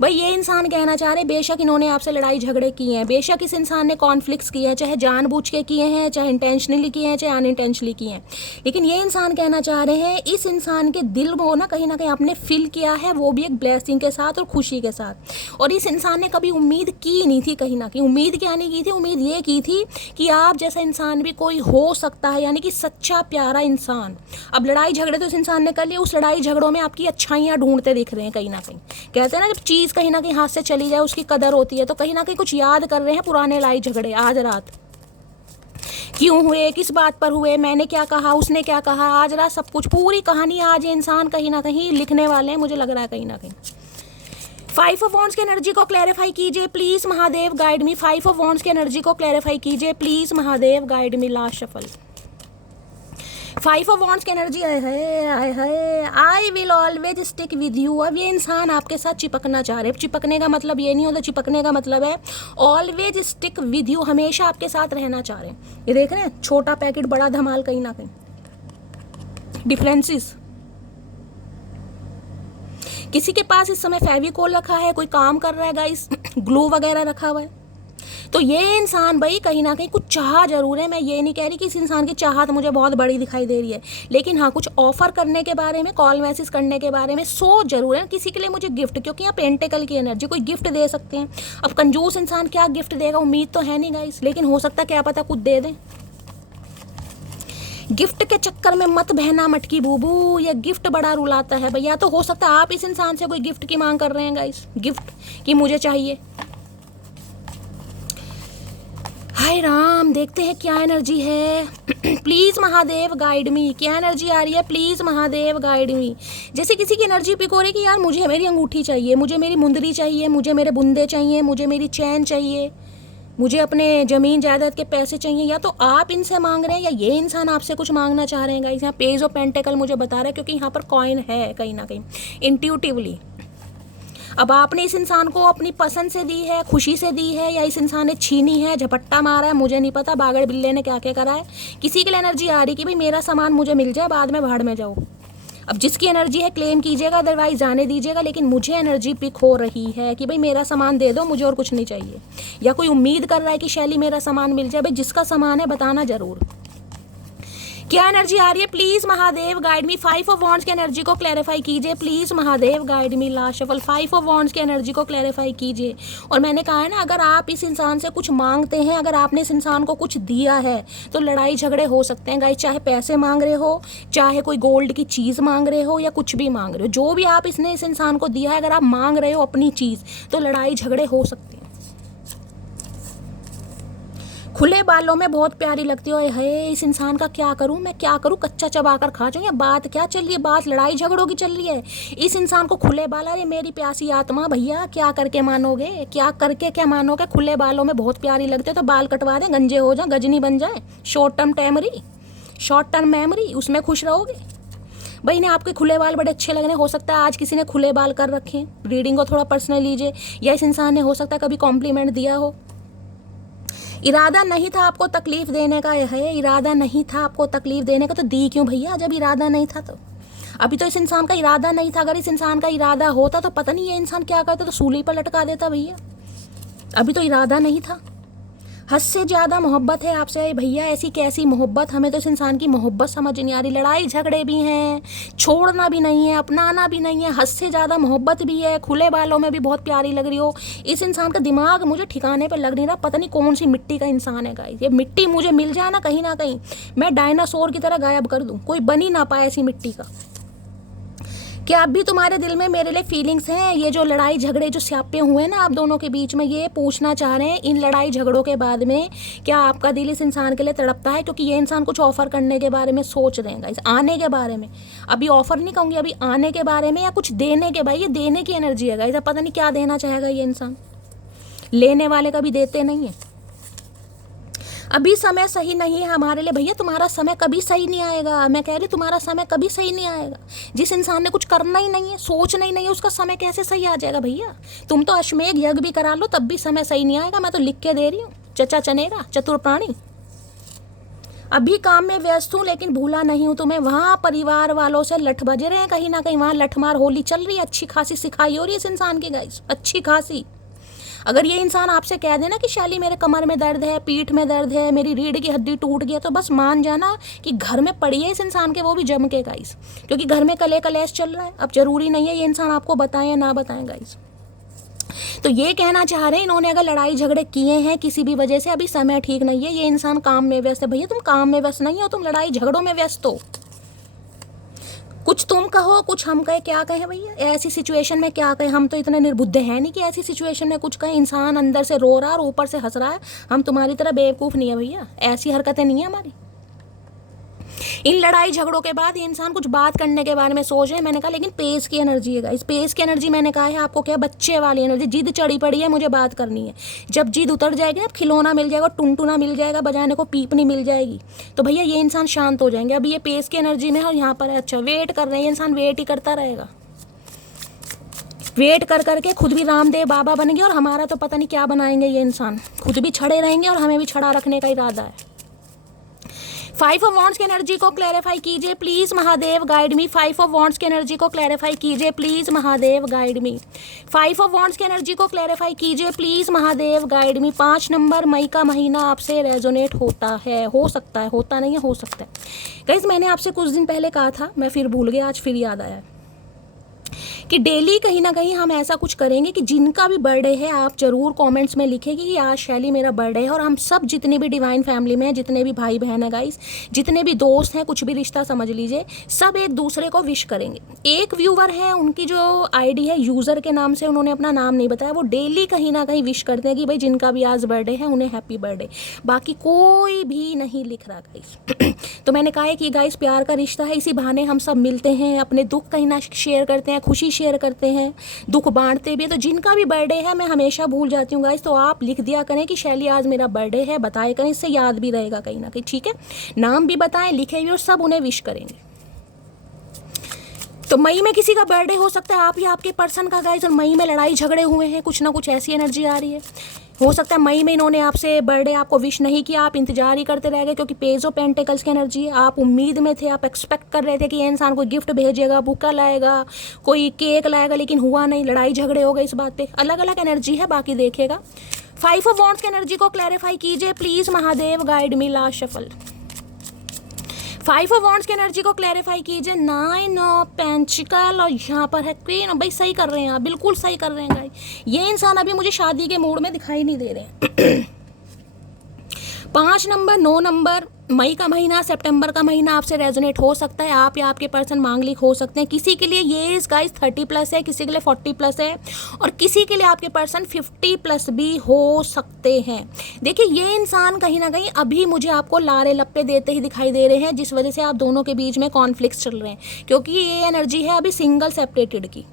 भाई, ये इंसान कहना चाह रहे बेशक इन्होंने आपसे लड़ाई झगड़े किए हैं, बेशक इस इंसान ने कॉन्फ्लिक्ट्स किए हैं, चाहे जानबूझ के किए हैं, चाहे इंटेंशनली किए हैं, चाहे अनइंटेंशनली किए हैं, लेकिन ये इंसान कहना चाह रहे हैं इस इंसान के दिल को ना कहीं आपने फिल किया है, वो भी एक ब्लेसिंग के साथ और खुशी के साथ। और इस इंसान ने कभी उम्मीद की नहीं थी, कहीं ना कहीं उम्मीद क्या नहीं की थी, उम्मीद ये की थी कि आप जैसा इंसान भी कोई हो सकता है, यानी कि सच्चा प्यारा इंसान। अब लड़ाई झगड़े तो इस इंसान ने कर लिए, उस लड़ाई झगड़ों में आपकी अच्छाइयाँ ढूंढते दिख रहे हैं कहीं ना कहीं। कहते हैं ना जब चीज़ कहीं ना कहीं हाथ से चली जाए उसकी कदर होती है, तो कहीं ना कहीं कुछ याद कर रहे हैं पुराने लड़ाई झगड़े आज रात क्यों हुए, किस बात पर हुए, मैंने क्या कहा, उसने क्या कहा, आज रात सब कुछ पूरी कहानी आज ये इंसान कहीं ना कहीं लिखने वाले हैं, मुझे लग रहा है कहीं ना कहीं। 5 ऑफ वॉन्ड्स की एनर्जी को क्लैरिफाई कीजिए please Mahadev guide me. 5 of wands की एनर्जी को क्लैरिफाई कीजिए please Mahadev guide me. Last shuffle. 5 of wands की एनर्जी है, I will always stick with you. अब ये इंसान आपके साथ चिपकना चाह रहे हैं। चिपकने का मतलब ये नहीं होता, चिपकने का मतलब है ऑलवेज स्टिक विद यू, हमेशा आपके साथ रहना चाह रहे हैं। ये देख रहे हैं, छोटा पैकेट बड़ा धमाल, कहीं ना कहीं डिफरेंसेस। किसी के पास इस समय फेविकोल रखा है, कोई काम कर रहा है गाइस, ग्लू वगैरह रखा हुआ है। तो ये इंसान भाई कहीं ना कहीं कुछ चाह जरूर है। मैं ये नहीं कह रही कि इस इंसान की चाहत मुझे बहुत बड़ी दिखाई दे रही है, लेकिन हाँ कुछ ऑफर करने के बारे में, कॉल मैसेज करने के बारे में सोच जरूर है। किसी के लिए मुझे गिफ्ट, क्योंकि यहाँ पेंटिकल की एनर्जी, कोई गिफ्ट दे सकते हैं। अब कंजूस इंसान क्या गिफ्ट देगा, उम्मीद तो है नहीं गाइस, लेकिन हो सकता है क्या पता कुछ दे दें। गिफ्ट के चक्कर में मत बहना मटकी बूबू, ये गिफ्ट बड़ा रुलाता है भैया। तो हो सकता है आप इस इंसान से कोई गिफ्ट की मांग कर रहे हैं गाइस, गिफ्ट की मुझे चाहिए। हाय राम, देखते हैं क्या एनर्जी है। प्लीज महादेव गाइड मी, क्या एनर्जी आ रही है प्लीज महादेव गाइड मी। जैसे किसी की एनर्जी पिक हो रही कि यार मुझे मेरी अंगूठी चाहिए, मुझे मेरी मुंदरी चाहिए, मुझे मेरे बुंदे चाहिए, मुझे मेरी चैन चाहिए, मुझे अपने ज़मीन जायदाद के पैसे चाहिए। या तो आप इनसे मांग रहे हैं या ये इंसान आपसे कुछ मांगना चाह रहे हैं गाइस। यहाँ पेज ऑफ पेंटिकल मुझे बता रहा है, क्योंकि यहाँ पर कॉइन है कहीं ना कहीं इंट्यूटिवली। अब आपने इस इंसान को अपनी पसंद से दी है, खुशी से दी है, या इस इंसान ने छीनी है, झपट्टा मारा है, मुझे नहीं पता, बागड़ बिल्ले ने क्या क्या करा है। किसी के लिए एनर्जी आ रही कि भाई मेरा सामान मुझे मिल जाए, बाद में भाड़ में जाओ। अब जिसकी एनर्जी है क्लेम कीजिएगा, अदरवाइज जाने दीजिएगा। लेकिन मुझे एनर्जी पिक हो रही है कि भाई मेरा सामान दे दो, मुझे और कुछ नहीं चाहिए। या कोई उम्मीद कर रहा है कि शैली मेरा सामान मिल जाए। भाई जिसका सामान है बताना जरूर। क्या एनर्जी आ रही है please Mahadev guide me. 5 of wands की एनर्जी को क्लैरिफाई कीजिए please Mahadev guide me. Last shuffle. 5 of wands की एनर्जी को क्लैरिफाई कीजिए। और मैंने कहा है ना, अगर आप इस इंसान से कुछ मांगते हैं, अगर आपने इस इंसान को कुछ दिया है, तो लड़ाई झगड़े हो सकते हैं गाइस। चाहे पैसे मांग रहे हो, चाहे कोई गोल्ड की चीज़ मांग रहे हो, या कुछ भी मांग रहे हो, जो भी आप इसने इस इंसान को दिया है, अगर आप मांग रहे हो अपनी चीज़, तो लड़ाई झगड़े हो सकते हैं। खुले बालों में बहुत प्यारी लगती हो। है इस इंसान का क्या करूं, मैं क्या करूं, कच्चा चबा कर खा जाऊं। या बात क्या चल रही है, बात लड़ाई झगड़ों की चल रही है। इस इंसान को खुले बाल, अरे मेरी प्यासी आत्मा भैया क्या करके मानोगे, क्या करके क्या मानोगे। खुले बालों में बहुत प्यारी लगते हो तो बाल कटवा दें, गंजे हो जाए, गजनी बन जाए। शॉर्ट टर्म मेमोरी, उसमें खुश रहोगे। भाई ने आपके खुले बाल बड़े अच्छे लग रहे हैं, हो सकता है आज किसी ने खुले बाल कर रखे हैं। रीडिंग को थोड़ा पर्सनल लीजिए। या इस इंसान ने हो सकता है कभी कॉम्प्लीमेंट दिया हो। इरादा नहीं था आपको तकलीफ देने का, है इरादा नहीं था आपको तकलीफ देने का, तो दी क्यों भैया जब इरादा नहीं था। तो अभी तो इस इंसान का इरादा नहीं था। अगर इस इंसान का इरादा होता तो पता नहीं ये इंसान क्या करता, तो सूली पर लटका देता भैया। अभी तो इरादा नहीं था। हद से ज़्यादा मोहब्बत है आपसे भैया। ऐसी कैसी मोहब्बत, हमें तो इस इंसान की मोहब्बत समझ नहीं आ रही। लड़ाई झगड़े भी हैं, छोड़ना भी नहीं है, अपनाना भी नहीं है, हद से ज़्यादा मोहब्बत भी है, खुले बालों में भी बहुत प्यारी लग रही हो। इस इंसान का दिमाग मुझे ठिकाने पर लग नहीं रहा, पता नहीं कौन सी मिट्टी का इंसान है गाइस। ये मिट्टी मुझे मिल जाए ना कहीं, मैं डायनासोर की तरह गायब कर दूँ, कोई बन ही ना पाए ऐसी मिट्टी का। क्या अब भी तुम्हारे दिल में मेरे लिए फीलिंग्स हैं? ये जो लड़ाई झगड़े जो स्यापे हुए हैं ना आप दोनों के बीच में, ये पूछना चाह रहे हैं इन लड़ाई झगड़ों के बाद में क्या आपका दिल इस इंसान के लिए तड़पता है? क्योंकि ये इंसान कुछ ऑफर करने के बारे में सोच रहे हैं गाइस, आने के बारे में। अभी ऑफर नहीं कहूँगी, अभी आने के बारे में या कुछ देने के। भाई ये देने की एनर्जी है गाइस, अब पता नहीं क्या देना चाहेगा ये इंसान। लेने वाले कभी देते नहीं है। अभी समय सही नहीं है हमारे लिए भैया। तुम्हारा समय कभी सही नहीं आएगा, मैं कह रही तुम्हारा समय कभी सही नहीं आएगा। जिस इंसान ने कुछ करना ही नहीं है, सोचना ही नहीं है, उसका समय कैसे सही आ जाएगा भैया? तुम तो अश्वमेध यज्ञ भी करा लो तब भी समय सही नहीं आएगा। मैं तो लिख के दे रही हूँ, चचा चनेगा चतुर प्राणी। अभी काम में व्यस्त हूँ लेकिन भूला नहीं हूँ तुम्हें। वहाँ परिवार वालों से लठ बज रहे हैं कहीं ना कहीं, वहाँ लठमार होली चल रही है, अच्छी खासी सिखाई हो रही है इस इंसान की गाइस, अच्छी खासी। अगर ये इंसान आपसे कह देना कि शैली मेरे कमर में दर्द है, पीठ में दर्द है, मेरी रीढ़ की हड्डी टूट गई, तो बस मान जाना कि घर में पड़ी है इस इंसान के, वो भी जम के गाइस। क्योंकि घर में कले कलेश चल रहा है। अब जरूरी नहीं है ये इंसान आपको बताएं या ना बताएं गाइस। तो ये कहना चाह रहे हैं इन्होंने अगर लड़ाई झगड़े किए हैं किसी भी वजह से, अभी समय ठीक नहीं है, ये इंसान काम में व्यस्त है। भैया तुम काम में व्यस्त नहीं हो, तुम लड़ाई झगड़ों में व्यस्त हो। कुछ तुम कहो कुछ हम कहे, क्या कहें भैया ऐसी सिचुएशन में? क्या कहें, हम तो इतने निर्बुद्ध हैं नहीं कि ऐसी सिचुएशन में कुछ कहें। इंसान अंदर से रो रहा है और ऊपर से हंस रहा है। हम तुम्हारी तरह बेवकूफ़ नहीं है भैया, ऐसी हरकतें नहीं है हमारी। इन लड़ाई झगड़ों के बाद ये इंसान कुछ बात करने के बारे में सोच रहे हैं। मैंने कहा लेकिन पेस की एनर्जी है, इस पेस की एनर्जी मैंने कहा है आपको क्या, बच्चे वाली एनर्जी। जिद चढ़ी पड़ी है, मुझे बात करनी है। जब जिद उतर जाएगी ना, खिलौना मिल जाएगा, टुनटुना मिल जाएगा, बजाने को पीपनी मिल जाएगी, तो भैया ये इंसान शांत हो जाएंगे। अभी ये पेस की एनर्जी में है और यहाँ पर है। अच्छा वेट कर रहे हैं, ये इंसान वेट ही करता रहेगा। वेट कर करके खुद भी रामदेव बाबा बन गए और हमारा तो पता नहीं क्या बनाएंगे ये इंसान। खुद भी छड़े रहेंगे और हमें भी छड़ा रखने का इरादा है। 5 ऑफ वॉन्ड्स की एनर्जी को क्लैरिफाई कीजिए please Mahadev, guide me. 5 of wands की एनर्जी को क्लैरिफाई कीजिए please Mahadev, guide me. 5 of wands की एनर्जी को क्लैरिफाई कीजिए please Mahadev, guide me. 5 number, मई का महीना आपसे रेजोनेट होता है, हो सकता है, होता नहीं है, हो सकता है। गाइस मैंने आपसे कुछ दिन पहले कहा था, मैं फिर भूल गया, आज फिर याद आया कि डेली कहीं ना कहीं हम ऐसा कुछ करेंगे कि जिनका भी बर्थडे है आप जरूर कमेंट्स में लिखेंगे कि आज शैली मेरा बर्थडे है। और हम सब जितने भी डिवाइन फैमिली में हैं, जितने भी भाई बहन है गाइस, जितने भी दोस्त हैं, कुछ भी रिश्ता समझ लीजिए, सब एक दूसरे को विश करेंगे। एक व्यूवर है, उनकी जो आईडी है यूज़र के नाम से, उन्होंने अपना नाम नहीं बताया, वो डेली कहीं ना कहीं विश करते हैं कि भाई जिनका भी आज बर्थडे है उन्हें हैप्पी बर्थडे। बाकी कोई भी नहीं लिख रहा गाइस। तो मैंने कहा है कि गाइस प्यार का रिश्ता है, इसी बहाने हम सब मिलते हैं, अपने दुख कहीं ना शेयर करते हैं, खुशी शेयर करते हैं, दुख बांटते भी है। तो जिनका भी बर्थडे है, मैं हमेशा भूल जाती हूँ गाइस, तो आप लिख दिया करें कि शैली आज मेरा बर्थडे है, बताए करें, इससे याद भी रहेगा कहीं ना कहीं, ठीक है। नाम भी बताएं, लिखे भी, और सब उन्हें विश करेंगे। तो मई में किसी का बर्थडे हो सकता है, आप या आपके पर्सन का गाइस, और मई में लड़ाई झगड़े हुए हैं, कुछ ना कुछ ऐसी एनर्जी आ रही है। हो सकता है मई में इन्होंने आपसे बर्थडे आपको विश नहीं किया, आप इंतजार ही करते रह गए, क्योंकि पेज ऑफ पेंटिकल्स की एनर्जी है। आप उम्मीद में थे, आप एक्सपेक्ट कर रहे थे कि ये इंसान कोई गिफ्ट भेजेगा, बुका लाएगा, कोई केक लाएगा, लेकिन हुआ नहीं, लड़ाई झगड़े हो गए इस बात पे। अलग अलग एनर्जी है, बाकी देखिएगा। 5 ऑफ वॉन्ड्स की एनर्जी को क्लैरिफाई कीजिए please Mahadev, guide me. Last shuffle. 5 of wands की एनर्जी को क्लैरिफाई कीजिए। 9 ऑफ पेंटिकल, और यहाँ पर है क्वीन। भाई सही कर रहे हैं आप, बिल्कुल सही कर रहे हैं गाइस। ये इंसान अभी मुझे शादी के मूड में दिखाई नहीं दे रहे हैं। 5 नंबर, 9 नंबर, मई का महीना, सितंबर का महीना आपसे रेजोनेट हो सकता है। आप या आपके पर्सन मांगलिक हो सकते हैं। किसी के लिए ये गाइस 30+ है, किसी के लिए 40+ है, और किसी के लिए आपके पर्सन 50+ भी हो सकते हैं। देखिए ये इंसान कहीं ना कहीं अभी मुझे आपको लारे लप्पे देते ही दिखाई दे रहे हैं, जिस वजह से आप दोनों के बीच में कॉन्फ्लिक्ट चल रहे हैं, क्योंकि ये एनर्जी है अभी सिंगल सेपरेटेड की।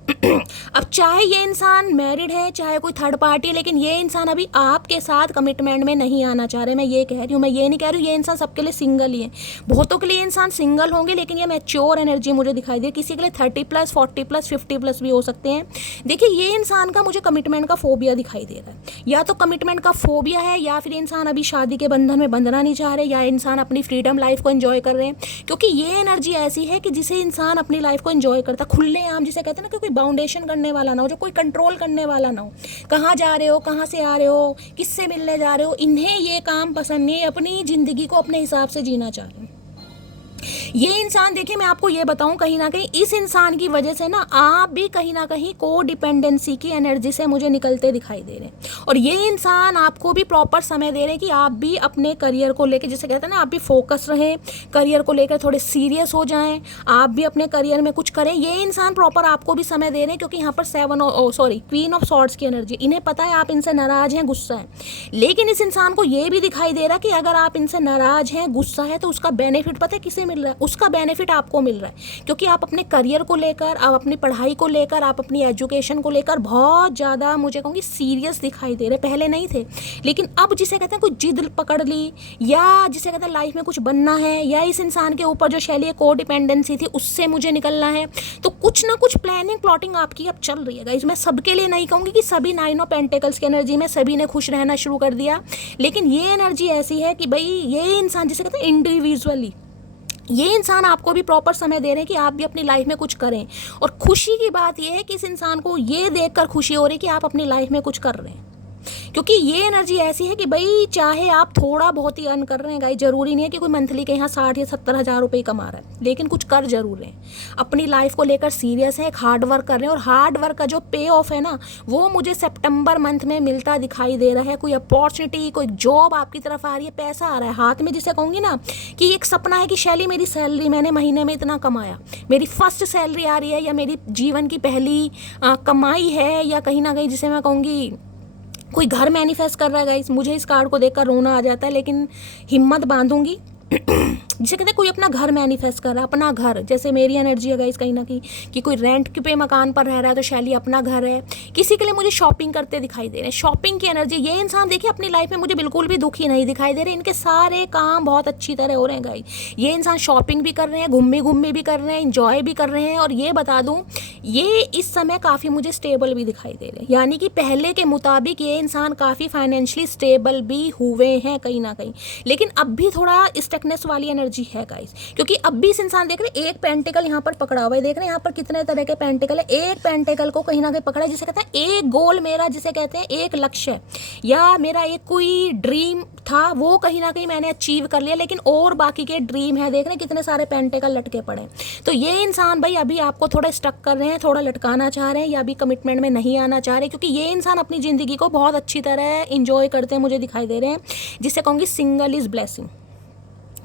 अब चाहे ये इंसान मैरिड है, चाहे कोई थर्ड पार्टी है, लेकिन ये इंसान अभी आपके साथ कमिटमेंट में नहीं आना चाह रहे। मैं ये कह रही हूँ, मैं ये नहीं कह रही हूँ ये इंसान सबके के लिए सिंगल ही है, बहुतों के लिए इंसान सिंगल होंगे, लेकिन ये मैच्योर एनर्जी मुझे दिखाई दे। किसी के लिए 30+, 40+, 50+ भी हो सकते हैं। देखिए ये इंसान का मुझे कमिटमेंट का फोबिया दिखाई दे रहा है, या तो कमिटमेंट का फोबिया है, या फिर इंसान अभी शादी के बंधन में बंधना नहीं चाह रहे, या इंसान अपनी फ्रीडम लाइफ को एंजॉय कर रहे हैं। क्योंकि ये एनर्जी ऐसी है कि जिसे इंसान अपनी लाइफ को एंजॉय करता, खुले आम जिसे कहते हैं ना, कि कोई बाउंडेशन करने वाला ना हो, जो कोई कंट्रोल करने वाला ना हो, कहाँ जा रहे हो, कहाँ से आ रहे हो, किससे मिलने जा रहे हो, इन्हें ये काम पसंद नहीं, अपनी ज़िंदगी को अपने हिसाब से जीना चाह रहे हैं। ये इंसान, देखिए मैं आपको ये बताऊं, कहीं ना कहीं इस इंसान की वजह से ना आप भी कहीं ना कहीं को डिपेंडेंसी की एनर्जी से मुझे निकलते दिखाई दे रहे हैं। और ये इंसान आपको भी प्रॉपर समय दे रहे हैं कि आप भी अपने करियर को लेकर, जिसे कहते हैं ना, आप भी फोकस रहें, करियर को लेकर थोड़े सीरियस हो जाएं, आप भी अपने करियर में कुछ करें। ये इंसान प्रॉपर आपको भी समय दे रहे हैं, क्योंकि यहाँ पर क्वीन ऑफ सॉर्ड्स की एनर्जी, इन्हें पता है आप इनसे नाराज हैं, गुस्सा है। लेकिन इस इंसान को ये भी दिखाई दे रहा है कि अगर आप इनसे नाराज हैं, गुस्सा है, तो उसका बेनिफिट पता है किसे मिल रहा है? उसका बेनिफिट आपको मिल रहा है, क्योंकि आप अपने करियर को लेकर, आप अपनी पढ़ाई को लेकर, आप अपनी एजुकेशन को लेकर बहुत ज़्यादा, मुझे कहूँगी, सीरियस दिखाई दे रहे। पहले नहीं थे, लेकिन अब जिसे कहते हैं कोई जिद पकड़ ली, या जिसे कहते हैं लाइफ में कुछ बनना है, या इस इंसान के ऊपर जो शैली को डिपेंडेंसी थी उससे मुझे निकलना है, तो कुछ ना कुछ प्लानिंग प्लॉटिंग आपकी अब चल रही है गाइस। मैं सबके लिए नहीं कहूँगी कि सभी 9 ऑफ पेंटिकल्स की एनर्जी में सभी ने खुश रहना शुरू कर दिया, लेकिन ये एनर्जी ऐसी है कि भाई ये इंसान, जिसे कहते हैं इंडिविजुअली, ये इंसान आपको भी प्रॉपर समय दे रहे हैं कि आप भी अपनी लाइफ में कुछ करें। और खुशी की बात यह है कि इस इंसान को ये देखकर खुशी हो रही है कि आप अपनी लाइफ में कुछ कर रहे हैं, क्योंकि ये एनर्जी ऐसी है कि भाई चाहे आप थोड़ा बहुत ही अर्न कर रहे हैं गाइस, जरूरी नहीं है कि कोई मंथली के यहाँ 60 या 70 हज़ार रुपये कमा रहा है, लेकिन कुछ कर जरूर रहे हैं, अपनी लाइफ को लेकर सीरियस है, एक हार्ड वर्क कर रहे हैं, और हार्ड वर्क का जो पे ऑफ है ना, वो मुझे सितंबर मंथ में मिलता दिखाई दे रहा है। कोई अपॉर्चुनिटी, कोई जॉब आपकी तरफ आ रही है, पैसा आ रहा है हाथ में, जिसे कहूँगी ना कि एक सपना है कि शैली मेरी सैलरी, मैंने महीने में इतना कमाया, मेरी फर्स्ट सैलरी आ रही है, या मेरी जीवन की पहली कमाई है, या कहीं ना कहीं जिसे मैं कहूँगी कोई घर मैनिफेस्ट कर रहा है गाइस। मुझे इस कार्ड को देखकर रोना आ जाता है, लेकिन हिम्मत बांधूंगी। जिसे कहते हैं कोई अपना घर मैनिफेस्ट कर रहा है, अपना घर, जैसे मेरी एनर्जी है गाइस कहीं ना कहीं कि कोई रेंट पे मकान पर रह रहा है, तो शैली अपना घर है। किसी के लिए मुझे शॉपिंग करते दिखाई दे रहे हैं, शॉपिंग की एनर्जी। ये इंसान देखिए अपनी लाइफ में मुझे बिल्कुल भी दुखी नहीं दिखाई दे रहे, इनके सारे काम बहुत अच्छी तरह हो रहे हैं गाइस। ये इंसान शॉपिंग भी कर रहे हैं, घूमे भी कर रहे हैं, इंजॉय भी कर रहे हैं। और ये बता दूँ, ये इस समय काफ़ी मुझे स्टेबल भी दिखाई दे रहे हैं, यानी कि पहले के मुताबिक ये इंसान काफ़ी फाइनेंशियली स्टेबल भी हुए हैं कहीं ना कहीं। लेकिन अब भी थोड़ा स्टकनेस वाली एनर्जी है गाइस, क्योंकि अब भी इस इंसान देख रहे हैं, एक पेंटिकल यहाँ पर पकड़ा हुआ है, देख रहे हैं यहाँ पर कितने तरह के पेंटिकल है, एक पेंटिकल को कहीं ना कहीं पकड़ा है, जिसे कहते हैं एक गोल मेरा, जिसे कहते हैं एक लक्ष्य, या मेरा एक कोई ड्रीम था, वो कहीं ना कहीं मैंने अचीव कर लिया, लेकिन और बाकी के ड्रीम है। देख रहे हैं कितने सारे पेंटिकल लटके पड़े। तो ये इंसान भाई अभी आपको थोड़ा स्टक कर रहे हैं, थोड़ा लटकाना चाह रहे हैं, या अभी कमिटमेंट में नहीं आना चाह रहे, क्योंकि ये इंसान अपनी ज़िंदगी को बहुत अच्छी तरह इंजॉय करते हैं मुझे दिखाई दे रहे हैं, जिससे कहूँगी सिंगल इज़ ब्लेसिंग।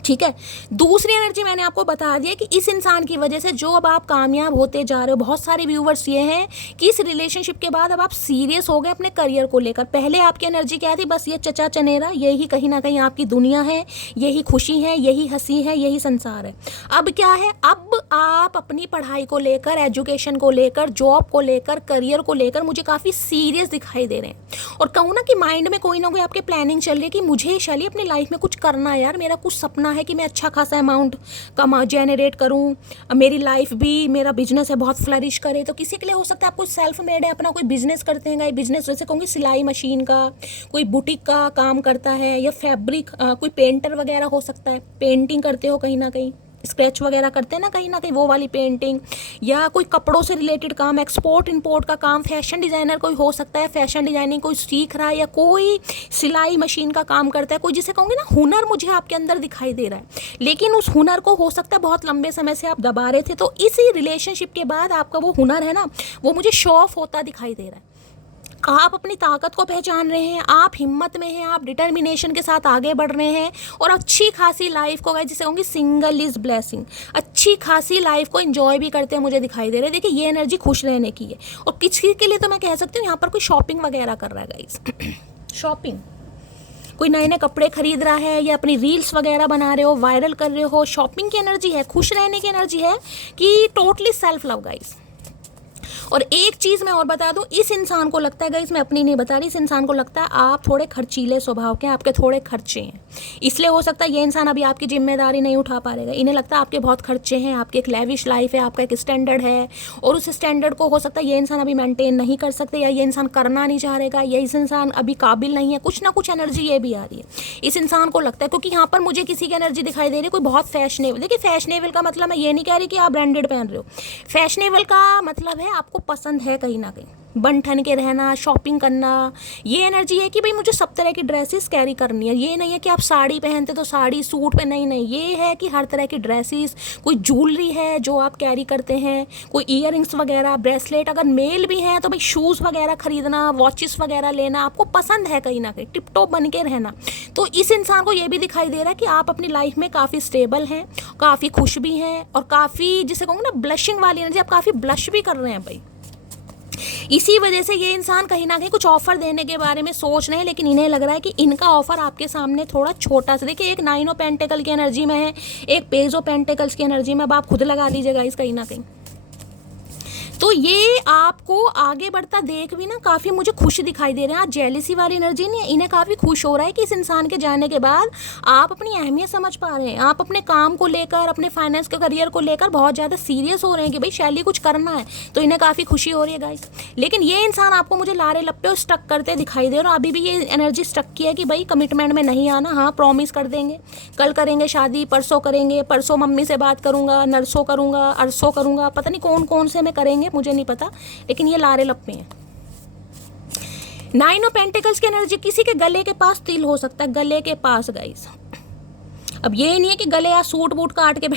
ठीक है, दूसरी एनर्जी मैंने आपको बता दिया कि इस इंसान की वजह से जो अब आप कामयाब होते जा रहे हो, बहुत सारे व्यूवर्स ये हैं कि इस रिलेशनशिप के बाद अब आप सीरियस हो गए अपने करियर को लेकर। पहले आपकी एनर्जी क्या थी? बस ये चचा चनेरा, यही कहीं ना कहीं आपकी दुनिया है, यही खुशी है, यही हंसी है, यही संसार है। अब क्या है, अब आप अपनी पढ़ाई को लेकर, एजुकेशन को लेकर, जॉब को लेकर, करियर को लेकर मुझे काफ़ी सीरियस दिखाई दे रहे हैं। और कहूँ ना कि माइंड में कोई ना कोई आपके प्लानिंग चल रही है कि मुझे शैली अपनी लाइफ में कुछ करना है यार, मेरा कुछ सपना है कि मैं अच्छा खासा अमाउंट जनरेट करूं, मेरी लाइफ भी, मेरा बिजनेस है बहुत फ्लरिश करे। तो किसी के लिए हो सकता है आप कुछ सेल्फ मेड है, अपना कोई बिजनेस करते हैं, बिजनेस जैसे कहूँगी सिलाई मशीन का, कोई बुटीक का काम करता है, या फैब्रिक, कोई पेंटर वगैरह हो सकता है, पेंटिंग करते हो कहीं ना कहीं, स्केच वगैरह करते हैं ना कहीं ना कहीं, वो वाली पेंटिंग, या कोई कपड़ों से रिलेटेड काम, एक्सपोर्ट इंपोर्ट का काम, फैशन डिज़ाइनर कोई हो सकता है, फैशन डिज़ाइनिंग कोई सीख रहा है, या कोई सिलाई मशीन का काम करता है, कोई जिसे कहूँगी ना हुनर मुझे आपके अंदर दिखाई दे रहा है, लेकिन उस हुनर को हो सकता है बहुत लंबे समय से आप दबा रहे थे। तो इसी रिलेशनशिप के बाद आपका वो हुनर है ना, वो मुझे शो ऑफ होता दिखाई दे रहा है। आप अपनी ताकत को पहचान रहे हैं, आप हिम्मत में हैं, आप डिटर्मिनेशन के साथ आगे बढ़ रहे हैं, और अच्छी खासी लाइफ को, जिसे कहूँगी सिंगल इज़ ब्लेसिंग, अच्छी खासी लाइफ को एंजॉय भी करते हैं मुझे दिखाई दे रहे हैं। देखिए ये एनर्जी खुश रहने की है। और किसी के लिए तो मैं कह सकती हूँ यहाँ पर कोई शॉपिंग वगैरह कर रहा है गाइस, शॉपिंग, कोई नए नए कपड़े खरीद रहा है, या अपनी रील्स वगैरह बना रहे हो, वायरल कर रहे हो, शॉपिंग की एनर्जी है, खुश रहने की एनर्जी है, कि टोटली सेल्फ लव गाइस। और एक चीज़ मैं और बता दूं, इस इंसान को लगता है गाइस, मैं अपनी नहीं बता रही, इस इंसान को लगता है आप थोड़े खर्चीले स्वभाव के हैं, आपके थोड़े खर्चे हैं, इसलिए हो सकता है ये इंसान अभी आपकी जिम्मेदारी नहीं उठा पा रहेगा। इन्हें लगता है आपके बहुत खर्चे हैं, आपकी एक लेविश लाइफ है, आपका एक स्टैंडर्ड है, और उस स्टैंडर्ड को हो सकता है ये इंसान अभी मेंटेन नहीं कर सकते, या ये इंसान करना नहीं चाह रहेगा, या इस इंसान अभी काबिल नहीं है, कुछ ना कुछ एनर्जी ये भी आ रही है इस इंसान को लगता है। क्योंकि यहाँ पर मुझे किसी की एनर्जी दिखाई दे रही है, कोई बहुत फैशनेबल। देखिए फैशनेबल का मतलब मैं ये नहीं कह रही कि आप ब्रांडेड पहन रहे हो, फैशनेबल का मतलब है आपको पसंद है कहीं ना कहीं बन ठन के रहना, शॉपिंग करना। ये एनर्जी है कि भाई मुझे सब तरह की ड्रेसेस कैरी करनी है। ये नहीं है कि आप साड़ी पहनते तो साड़ी सूट पे, नहीं नहीं, ये है कि हर तरह की ड्रेसेस, कोई ज्वेलरी है जो आप कैरी करते हैं, कोई ईयरिंग्स वगैरह, ब्रेसलेट, अगर मेल भी हैं तो भाई शूज़ वगैरह खरीदना, वॉचेस वगैरह लेना आपको पसंद है कहीं ना कहीं, टिप टॉप बन के रहना। तो इस इंसान को ये भी दिखाई दे रहा है कि आप अपनी लाइफ में काफ़ी स्टेबल हैं, काफ़ी खुश भी हैं, और काफ़ी जिसे कहूँगा ना ब्लशिंग वाली एनर्जी, आप काफ़ी ब्लश भी कर रहे हैं भाई। इसी वजह से ये इंसान कहीं ना कहीं कुछ ऑफर देने के बारे में सोच रहे हैं, लेकिन इन्हें लग रहा है कि इनका ऑफर आपके सामने थोड़ा छोटा सा। देखिए एक 9 ऑफ पेंटिकल की एनर्जी में है, एक पेज ऑफ पेंटिकल्स की एनर्जी में, अब आप खुद लगा लीजिएगा इस कहीं ना कहीं। तो ये आपको आगे बढ़ता देख भी ना काफ़ी मुझे खुश दिखाई दे रहे हैं। आज जेलिसी वाली एनर्जी नहीं है, इन्हें काफ़ी खुश हो रहा है कि इस इंसान के जाने के बाद आप अपनी अहमियत समझ पा रहे हैं, आप अपने काम को लेकर, अपने फाइनेंस के करियर को लेकर बहुत ज़्यादा सीरियस हो रहे हैं कि भाई शैली कुछ करना है, तो इन्हें काफ़ी खुशी हो रही है गाइस। लेकिन ये इंसान आपको मुझे लारे लप्पे और स्टक करते दिखाई दे रहा है, अभी भी ये एनर्जी स्टक की है कि भाई कमिटमेंट में नहीं आना। हाँ प्रॉमिस कर देंगे, कल करेंगे शादी, परसों करेंगे, परसों मम्मी से बात करूँगा, नरसों करूँगा, अरसों करूँगा, पता नहीं कौन कौन से में करेंगे, मुझे नहीं पता, लेकिन ये लारे लप्पे हैं। 9 ऑफ पेंटिकल्स की एनर्जी, किसी के गले के पास तिल हो सकता है, गले के पास गाइस। अब ये नहीं है कि गले या सूट बूट काट के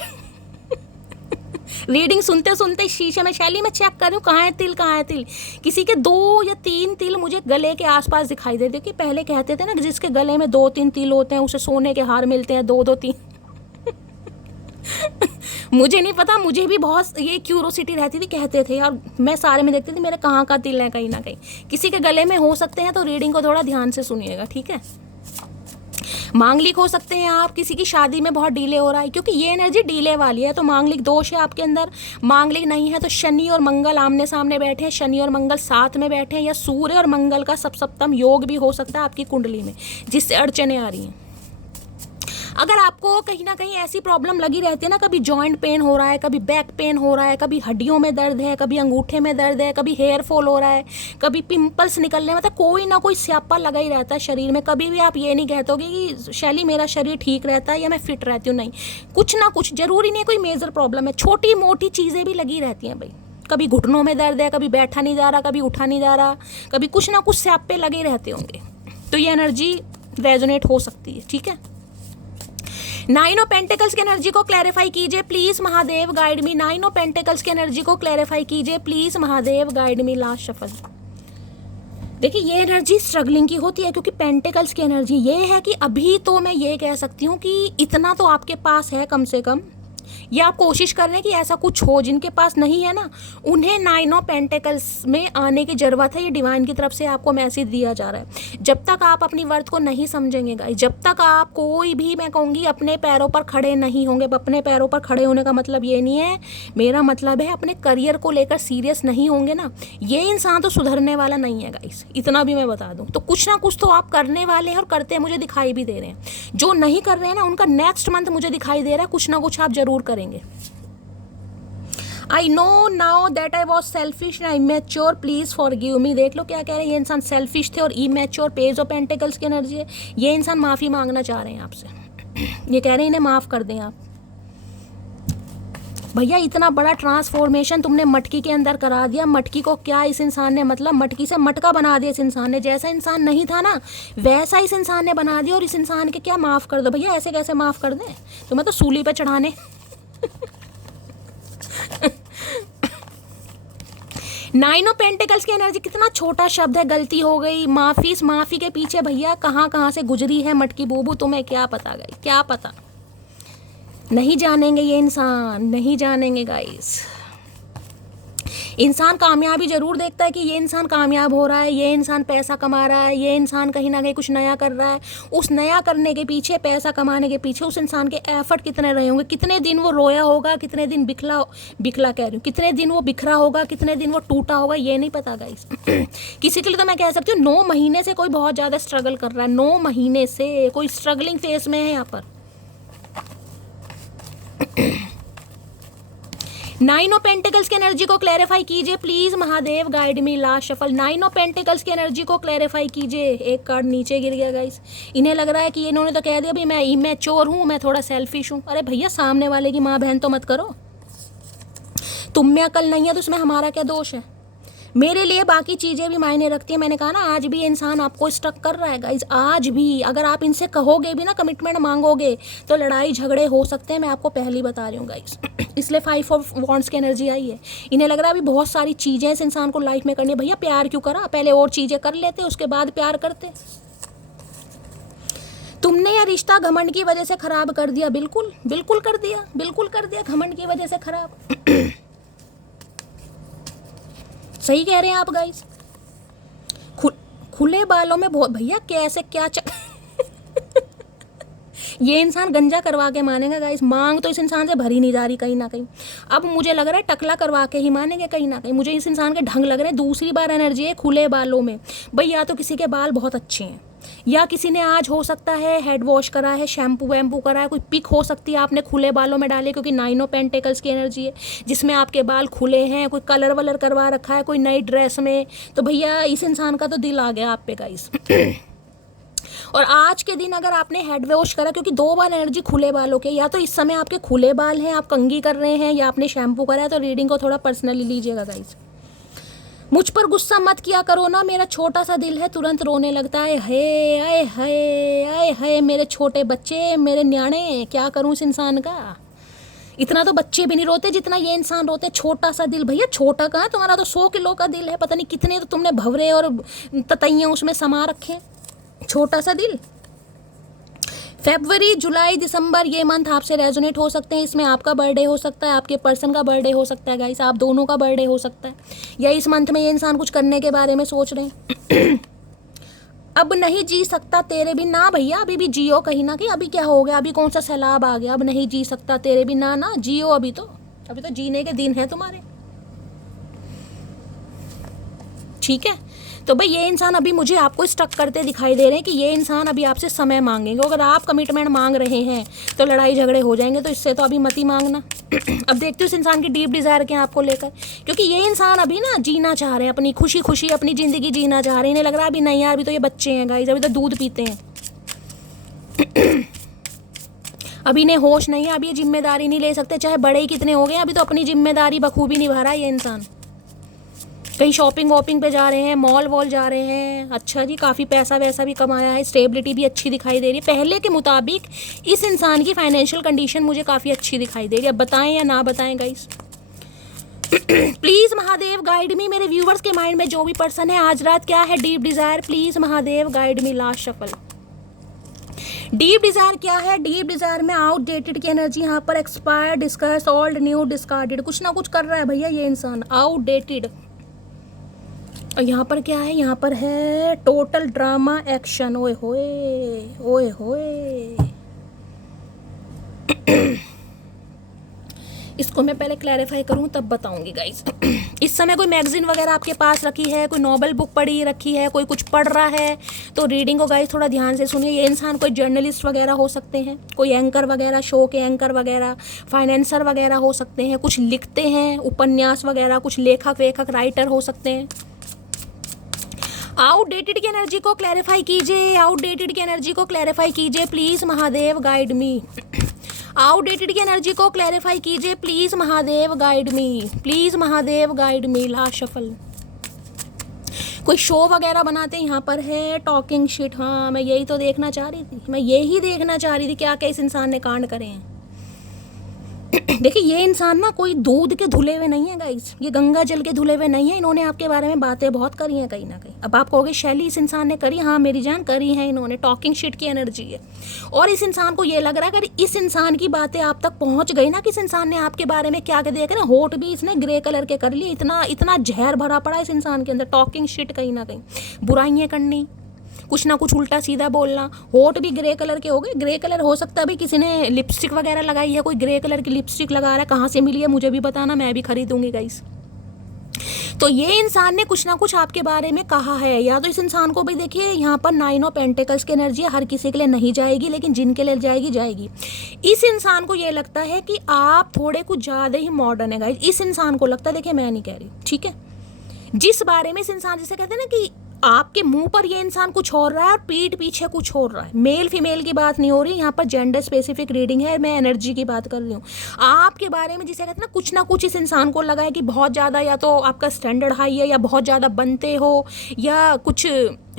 रीडिंग सुनते सुनते शीशे में शैली में चेक कर रही हूँ कहाँ है तिल, कहाँ है तिल। किसी के 2 या 3 तिल मुझे गले के आसपास दिखाई देते, कि पहले कहते थे ना कि जिसके गले में 2-3 तिल होते हैं उसे सोने के हार मिलते हैं, 2-2-3 मुझे नहीं पता, मुझे भी बहुत ये क्यूरोसिटी रहती थी, कहते थे यार, मैं सारे में देखती थी मेरे कहाँ का तिल है, कहीं ना कहीं किसी के गले में हो सकते हैं। तो रीडिंग को थोड़ा ध्यान से सुनिएगा, ठीक है। मांगलिक हो सकते हैं आप, किसी की शादी में बहुत डिले हो रहा है, क्योंकि ये एनर्जी डिले वाली है, तो मांगलिक दोष है आपके अंदर। मांगलिक नहीं है तो शनि और मंगल आमने सामने बैठे हैं, शनि और मंगल साथ में बैठे हैं, या सूर्य और मंगल का सप्तम योग भी हो सकता है आपकी कुंडली में, जिससे अड़चने आ रही हैं। अगर आपको कहीं ना कहीं ऐसी प्रॉब्लम लगी रहती है ना, कभी जॉइंट पेन हो रहा है, कभी बैक पेन हो रहा है, कभी हड्डियों में दर्द है, कभी अंगूठे में दर्द है, कभी हेयर फॉल हो रहा है, कभी पिंपल्स निकलने, मतलब कोई ना कोई स्यापा लगा ही रहता है शरीर में, कभी भी आप ये नहीं कहते होगे कि शैली मेरा शरीर ठीक रहता है या मैं फिट रहती हूँ, नहीं, कुछ ना कुछ, जरूरी नहीं कोई मेजर प्रॉब्लम है, छोटी मोटी चीज़ें भी लगी रहती हैं भाई। कभी घुटनों में दर्द है, कभी बैठा नहीं जा रहा, कभी उठा नहीं जा रहा, कभी कुछ ना कुछ स्यापे लगे रहते होंगे, तो ये एनर्जी रेजोनेट हो सकती है, ठीक है। 9 ऑफ पेंटिकल्स की एनर्जी को क्लैरिफाई कीजिए please Mahadev, guide me. 9 of pentacles की एनर्जी को क्लैरिफाई कीजिए please Mahadev, guide me. Last shuffle. देखिए ये एनर्जी स्ट्रगलिंग की होती है, क्योंकि पेंटिकल्स की एनर्जी ये है कि अभी तो मैं ये कह सकती हूँ कि इतना तो आपके पास है कम से कम, या आप कोशिश कर रहे हैं कि ऐसा कुछ हो। जिनके पास नहीं है ना, उन्हें 9 ऑफ पेंटिकल्स में आने की ज़रूरत है। ये डिवाइन की तरफ से आपको मैसेज दिया जा रहा है। जब तक आप अपनी वर्थ को नहीं समझेंगे गाइस, जब तक आप कोई भी, मैं कहूँगी, अपने पैरों पर खड़े नहीं होंगे। अपने पैरों पर खड़े होने का मतलब ये नहीं है, मेरा मतलब है अपने करियर को लेकर सीरियस नहीं होंगे ना, ये इंसान तो सुधरने वाला नहीं है गाइस, इतना भी मैं बता दूँ। तो कुछ ना कुछ तो आप करने वाले हैं, और करते मुझे दिखाई भी दे रहे हैं। जो नहीं कर रहे हैं ना, उनका नेक्स्ट मंथ मुझे दिखाई दे रहा है कुछ ना कुछ आप जरूर करेंगे। I know now that I was selfish and immature, please forgive me। देख लो क्या कह रहे हैं, ये इंसान सेल्फिश थे और इमेच्योर, पेज ऑफ पेंटिकल्स की एनर्जी है। ये इंसान माफ़ी मांगना चाह रहे हैं आपसे, ये कह रहे हैं इन्हें माफ़ कर दें आप। भैया इतना बड़ा ट्रांसफॉर्मेशन तुमने मटकी के अंदर करा दिया। मटकी को क्या इस इंसान ने, मतलब मटकी से मटका बना दिया इस इंसान ने। जैसा इंसान नहीं था ना, वैसा इस इंसान ने बना दिया, और इस इंसान के क्या माफ़ कर दो भैया, ऐसे कैसे माफ़ कर दें, तुम्हें तो सूली पे चढ़ाने। 9 ऑफ पेंटिकल्स की एनर्जी, कितना छोटा शब्द है, गलती हो गई, माफ़ी। इस माफ़ी के पीछे भैया कहाँ से गुजरी है मटकी बूबू, तुम्हें क्या पता गई, क्या पता, नहीं जानेंगे ये इंसान, नहीं जानेंगे गाइस। इंसान कामयाबी जरूर देखता है कि ये इंसान कामयाब हो रहा है, ये इंसान पैसा कमा रहा है, ये इंसान कहीं ना कहीं कुछ नया कर रहा है। उस नया करने के पीछे, पैसा कमाने के पीछे उस इंसान के एफर्ट कितने रहे होंगे, कितने दिन वो रोया होगा, कितने दिन बिखला कह रही हूँ, कितने दिन वो बिखरा होगा, कितने दिन वो टूटा होगा, ये नहीं पता गाइस। किसी के लिए तो मैं कह सकती हूँ 9 महीने से कोई बहुत ज़्यादा स्ट्रगल कर रहा है, 9 महीने से कोई स्ट्रगलिंग फेज में है यहाँ पर। 9 ऑफ पेंटिकल्स की एनर्जी को क्लैरिफाई कीजिए please Mahadev, guide me last shuffle. 9 of pentacles की एनर्जी को क्लैरिफाई कीजिए। एक कार्ड नीचे गिर गया गाइस। इन्हें लग रहा है कि इन्होंने तो कह दिया भाई मैं इमैच्योर हूँ, मैं थोड़ा सेल्फिश हूँ। अरे भैया सामने वाले की माँ बहन तो मत करो, तुम में अकल नहीं है तो उसमें हमारा क्या दोष है। मेरे लिए बाकी चीज़ें भी मायने रखती है। मैंने कहा ना आज भी इंसान आपको स्टक कर रहा है गाइज, आज भी अगर आप इनसे कहोगे भी ना, कमिटमेंट मांगोगे तो लड़ाई झगड़े हो सकते हैं, मैं आपको पहले ही बता रही हूँ गाइज। इसलिए 5 ऑफ वॉन्ड्स की एनर्जी आई है। इन्हें लग रहा है अभी बहुत सारी चीज़ें इस इंसान को लाइफ में करनी है। भैया प्यार क्यों करा, पहले और चीज़ें कर लेते उसके बाद प्यार करते। तुमने यह रिश्ता घमंड की वजह से खराब कर दिया। बिल्कुल बिल्कुल कर दिया, बिल्कुल कर दिया, घमंड की वजह से खराब। सही कह रहे हैं आप गाइस। खुले बालों में बहुत, भैया कैसे क्या ये इंसान गंजा करवा के मानेगा गाइस। मांग तो इस इंसान से भरी नहीं जा रही कहीं ना कहीं। अब मुझे लग रहा है टकला करवा के ही मानेंगे कहीं ना कहीं। मुझे इस इंसान के ढंग लग रहे हैं। दूसरी बार एनर्जी है खुले बालों में। भाई या तो किसी के बाल बहुत अच्छे हैं, या किसी ने आज हो सकता है हेड वॉश करा है, शैम्पू वैम्पू करा है, कोई पिक हो सकती है आपने खुले बालों में डाले, क्योंकि 9 ऑफ पेंटिकल्स की एनर्जी है जिसमें आपके बाल खुले हैं। कोई कलर वलर करवा रखा है, कोई नई ड्रेस में, तो भैया इस इंसान का तो दिल आ गया आप पे गाइस। और आज के दिन अगर आपने हेड वॉश करा, क्योंकि 2 बार एनर्जी खुले बालों के, या तो इस समय आपके खुले बाल हैं, आप कंघी कर रहे हैं, या आपने शैम्पू करा है, तो रीडिंग को थोड़ा पर्सनली लीजिएगा गाइस। मुझ पर गुस्सा मत किया करो ना, मेरा छोटा सा दिल है तुरंत रोने लगता है। हे आए हाय आए हाय मेरे छोटे बच्चे, मेरे न्याणे, क्या करूं इस इंसान का। इतना तो बच्चे भी नहीं रोते जितना ये इंसान रोते। छोटा सा दिल, भैया छोटा कहाँ, तुम्हारा तो 100 किलो का दिल है। पता नहीं कितने तो तुमने भंवरे और ततैयां उसमें समा रखे। छोटा सा दिल। फरवरी, जुलाई, दिसंबर ये मंथ आपसे रेजोनेट हो सकते हैं। इसमें आपका बर्थडे हो सकता है, आपके पर्सन का बर्थडे हो सकता है गाइस, आप दोनों का बर्थडे हो सकता है, या इस मंथ में ये इंसान कुछ करने के बारे में सोच रहे हैं। अब नहीं जी सकता तेरे बिना, भैया अभी भी जियो कहीं ना कहीं। अभी क्या हो गया, अभी कौन सा सैलाब आ गया, अब नहीं जी सकता तेरे बिना, ना जियो। अभी तो जीने के दिन है तुम्हारे, ठीक है। तो भाई ये इंसान अभी मुझे आपको स्टक करते दिखाई दे रहे हैं कि ये इंसान अभी आपसे समय मांगेंगे। अगर आप कमिटमेंट मांग रहे हैं तो लड़ाई झगड़े हो जाएंगे, तो इससे तो अभी मत ही मांगना। अब देखते हो इस इंसान की डीप डिज़ायर क्या आपको लेकर, क्योंकि ये इंसान अभी ना जीना चाह रहे हैं, अपनी खुशी खुशी अपनी ज़िंदगी जीना चाह रहे हैं। इन्हें लग रहा है अभी नहीं यार, अभी तो ये बच्चे हैं गाइस, अभी तो दूध पीते हैं। अभी इन्हें होश नहीं है, अभी ये जिम्मेदारी नहीं ले सकते, चाहे बड़े ही कितने हो गए, अभी तो अपनी जिम्मेदारी बखूबी निभा रहा है ये इंसान। कहीं शॉपिंग वॉपिंग पे जा रहे हैं, मॉल वॉल जा रहे हैं। अच्छा जी, काफ़ी पैसा वैसा भी कमाया है, स्टेबिलिटी भी अच्छी दिखाई दे रही है। पहले के मुताबिक इस इंसान की फाइनेंशियल कंडीशन मुझे काफ़ी अच्छी दिखाई दे रही है। अब बताएं या ना बताएं गाइस। प्लीज़ महादेव गाइड मी। मेरे व्यूवर्स के माइंड में जो भी पर्सन है आज रात क्या है deep desire, please Mahadev guide me. Last shuffle. Deep desire क्या है? डीप डिज़ायर में आउटडेटेड की एनर्जी यहाँ पर, expire, discuss, old, new, discarded, कुछ ना कुछ कर रहा है भैया ये इंसान, आउटडेटेड। और यहाँ पर क्या है? यहाँ पर है टोटल ड्रामा एक्शन। ओए होए, ओए होए। इसको मैं पहले क्लैरिफाई करूँ तब बताऊंगी गाइस। इस समय कोई मैगजीन वगैरह आपके पास रखी है, कोई नॉवल बुक पढ़ी रखी है, कोई कुछ पढ़ रहा है, तो रीडिंग को गाइस थोड़ा ध्यान से सुनिए। ये इंसान कोई जर्नलिस्ट वगैरह हो सकते हैं, कोई एंकर वगैरह, शो के एंकर वगैरह, फाइनेंसर वगैरह हो सकते हैं, कुछ लिखते हैं, उपन्यास वगैरह, कुछ लेखक वेखक राइटर हो सकते हैं। आउटडेटेड की एनर्जी को क्लैरिफाई कीजिए, आउटडेटेड की एनर्जी को क्लैरिफाई कीजिए please Mahadev guide me. Outdated की एनर्जी को क्लैरिफाई कीजिए please Mahadev guide me, please Mahadev guide me. Last shuffle. कोई शो वगैरह बनाते हैं, यहाँ पर है टॉकिंग शिट। हाँ मैं यही तो देखना चाह रही थी, मैं यही देखना चाह रही थी क्या क्या इस इंसान ने कांड करे हैं। देखिए ये इंसान ना कोई दूध के धुले हुए नहीं है गाइस, ये गंगा जल के धुले हुए नहीं है। इन्होंने आपके बारे में बातें बहुत करी हैं कहीं ना कहीं। अब आप कहोगे शैली इस इंसान ने करी, हाँ मेरी जान करी है इन्होंने। टॉकिंग शिट की एनर्जी है और इस इंसान को ये लग रहा है अगर इस इंसान की बातें आप तक पहुंच गई ना, कि इस इंसान ने आपके बारे में क्या क्या देख रहे हैं, होठ भी इसने ग्रे कलर के कर लिए, इतना इतना जहर भरा पड़ा इस इंसान के अंदर। टॉकिंग शिट कहीं ना कहीं, बुराइयां करनी, कुछ ना कुछ उल्टा सीधा बोलना, होठ भी ग्रे कलर के हो गए। ग्रे कलर हो सकता है अभी किसी ने लिपस्टिक वगैरह लगाई है, कोई ग्रे कलर की लिपस्टिक लगा रहा है, कहाँ से मिली है मुझे भी बताना, मैं भी खरीदूंगी गाइस। तो ये इंसान ने कुछ ना कुछ आपके बारे में कहा है। या तो इस इंसान को भी देखिए यहाँ पर 9 ऑफ पेंटिकल्स की एनर्जी है, हर किसी के लिए नहीं जाएगी लेकिन जिनके लिए जाएगी जाएगी। इस इंसान को ये लगता है कि आप थोड़े कुछ ज़्यादा ही मॉडर्न है गाइस। इस इंसान को लगता है, देखिए मैं नहीं कह रही, ठीक है, जिस बारे में इस इंसान, जिसे कहते हैं ना कि आपके मुंह पर ये इंसान कुछ हो रहा है और पीठ पीछे कुछ हो रहा है। मेल फीमेल की बात नहीं हो रही यहाँ पर, जेंडर स्पेसिफिक रीडिंग है, मैं एनर्जी की बात कर रही हूँ। आपके बारे में जिसे कहते हैं ना कुछ इस इंसान को लगा है कि बहुत ज़्यादा या तो आपका स्टैंडर्ड हाई है, या बहुत ज़्यादा बनते हो, या कुछ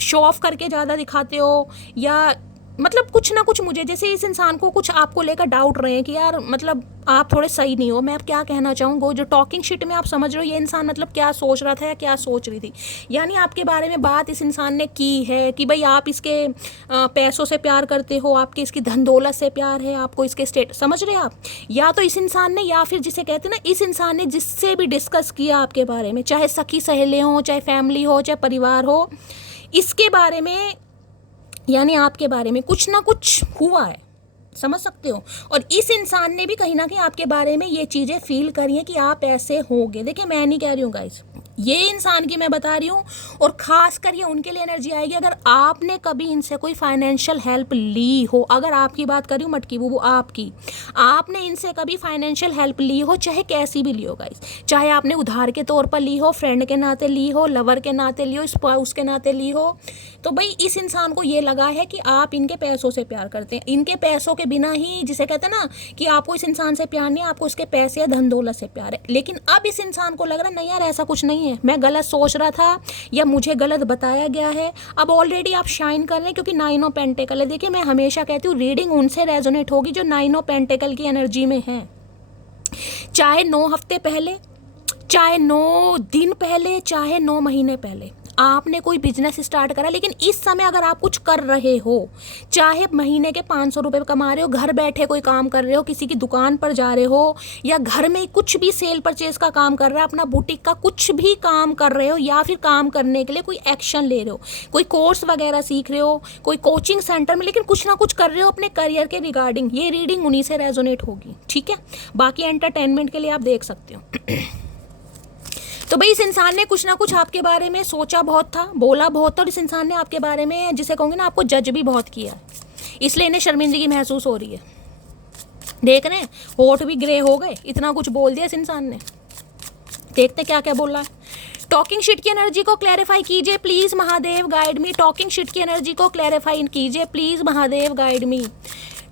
शो ऑफ करके ज़्यादा दिखाते हो, या मतलब कुछ ना कुछ, मुझे जैसे इस इंसान को कुछ आपको लेकर डाउट रहे हैं कि यार मतलब आप थोड़े सही नहीं हो। मैं अब क्या कहना चाहूँगा, जो टॉकिंग शिट में आप समझ रहे हो ये इंसान मतलब क्या सोच रहा था या क्या सोच रही थी। यानी आपके बारे में बात इस इंसान ने की है कि भाई आप इसके पैसों से प्यार करते हो, आपके इसकी धन दौलत से प्यार है, आपको इसके स्टेट, समझ रहे आप। या तो इस इंसान ने, या फिर जिसे कहते हैं ना, इस इंसान ने जिससे भी डिस्कस किया आपके बारे में, चाहे सखी सहेले हो, चाहे फैमिली हो, चाहे परिवार हो, इसके बारे में यानी आपके बारे में कुछ ना कुछ हुआ है, समझ सकते हो। और इस इंसान ने भी कहीं ना कहीं आपके बारे में ये चीज़ें फील करी हैं कि आप ऐसे होगे। देखिए मैं नहीं कह रही हूँ गाइस, ये इंसान की मैं बता रही हूँ, और ख़ास कर ये उनके लिए एनर्जी आएगी अगर आपने कभी इनसे कोई फाइनेंशियल हेल्प ली हो। अगर आपकी बात कर रही हूँ मटकी बुबू, आपने इनसे कभी फाइनेंशियल हेल्प ली हो, चाहे कैसी भी ली हो गाइस, चाहे आपने उधार के तौर पर ली हो, फ्रेंड के नाते ली हो, लवर के नाते ली हो, स्पाउस के नाते ली हो, तो भाई इस इंसान को ये लगा है कि आप इनके पैसों से प्यार करते हैं। इनके पैसों के बिना ही, जिसे कहते हैं ना कि आपको इस इंसान से प्यार नहीं, आपको उसके पैसे या धन दौलत से प्यार है। लेकिन अब इस इंसान को लग रहा है नहीं यार ऐसा कुछ नहीं है, मैं गलत सोच रहा था या मुझे गलत बताया गया है। अब ऑलरेडी आप शाइन कर रहे हैं क्योंकि 9 ऑफ पेंटिकल है। देखिए मैं हमेशा कहती हूँ रीडिंग उनसे रेजोनेट होगी जो 9 ऑफ पेंटिकल की एनर्जी में है, चाहे 9 हफ्ते पहले, चाहे 9 दिन पहले, चाहे 9 महीने पहले आपने कोई बिजनेस स्टार्ट करा। लेकिन इस समय अगर आप कुछ कर रहे हो, चाहे महीने के 500 रुपये कमा रहे हो, घर बैठे कोई काम कर रहे हो, किसी की दुकान पर जा रहे हो, या घर में कुछ भी सेल परचेज का काम कर रहा है, अपना बुटीक का कुछ भी काम कर रहे हो, या फिर काम करने के लिए कोई एक्शन ले रहे हो, कोई कोर्स वगैरह सीख रहे हो, कोई कोचिंग सेंटर में, लेकिन कुछ ना कुछ कर रहे हो अपने करियर के रिगार्डिंग, ये रीडिंग उन्हीं से रेजोनेट होगी, ठीक है। बाकी एंटरटेनमेंट के लिए आप देख सकते हो। तो भाई इस इंसान ने कुछ ना कुछ आपके बारे में सोचा बहुत था, बोला बहुत था, और इस इंसान ने आपके बारे में, जिसे कहूँगे ना, आपको जज भी बहुत किया, इसलिए इन्हें शर्मिंदगी महसूस हो रही है। देख रहे हैं होठ भी ग्रे हो गए, इतना कुछ बोल दिया इस इंसान ने। देखते क्या क्या बोल रहा है। टॉकिंग शिट की एनर्जी को क्लैरिफाई कीजिए please, Mahadev guide me. Talking shit की एनर्जी को क्लैरिफाई कीजिए please, Mahadev guide me.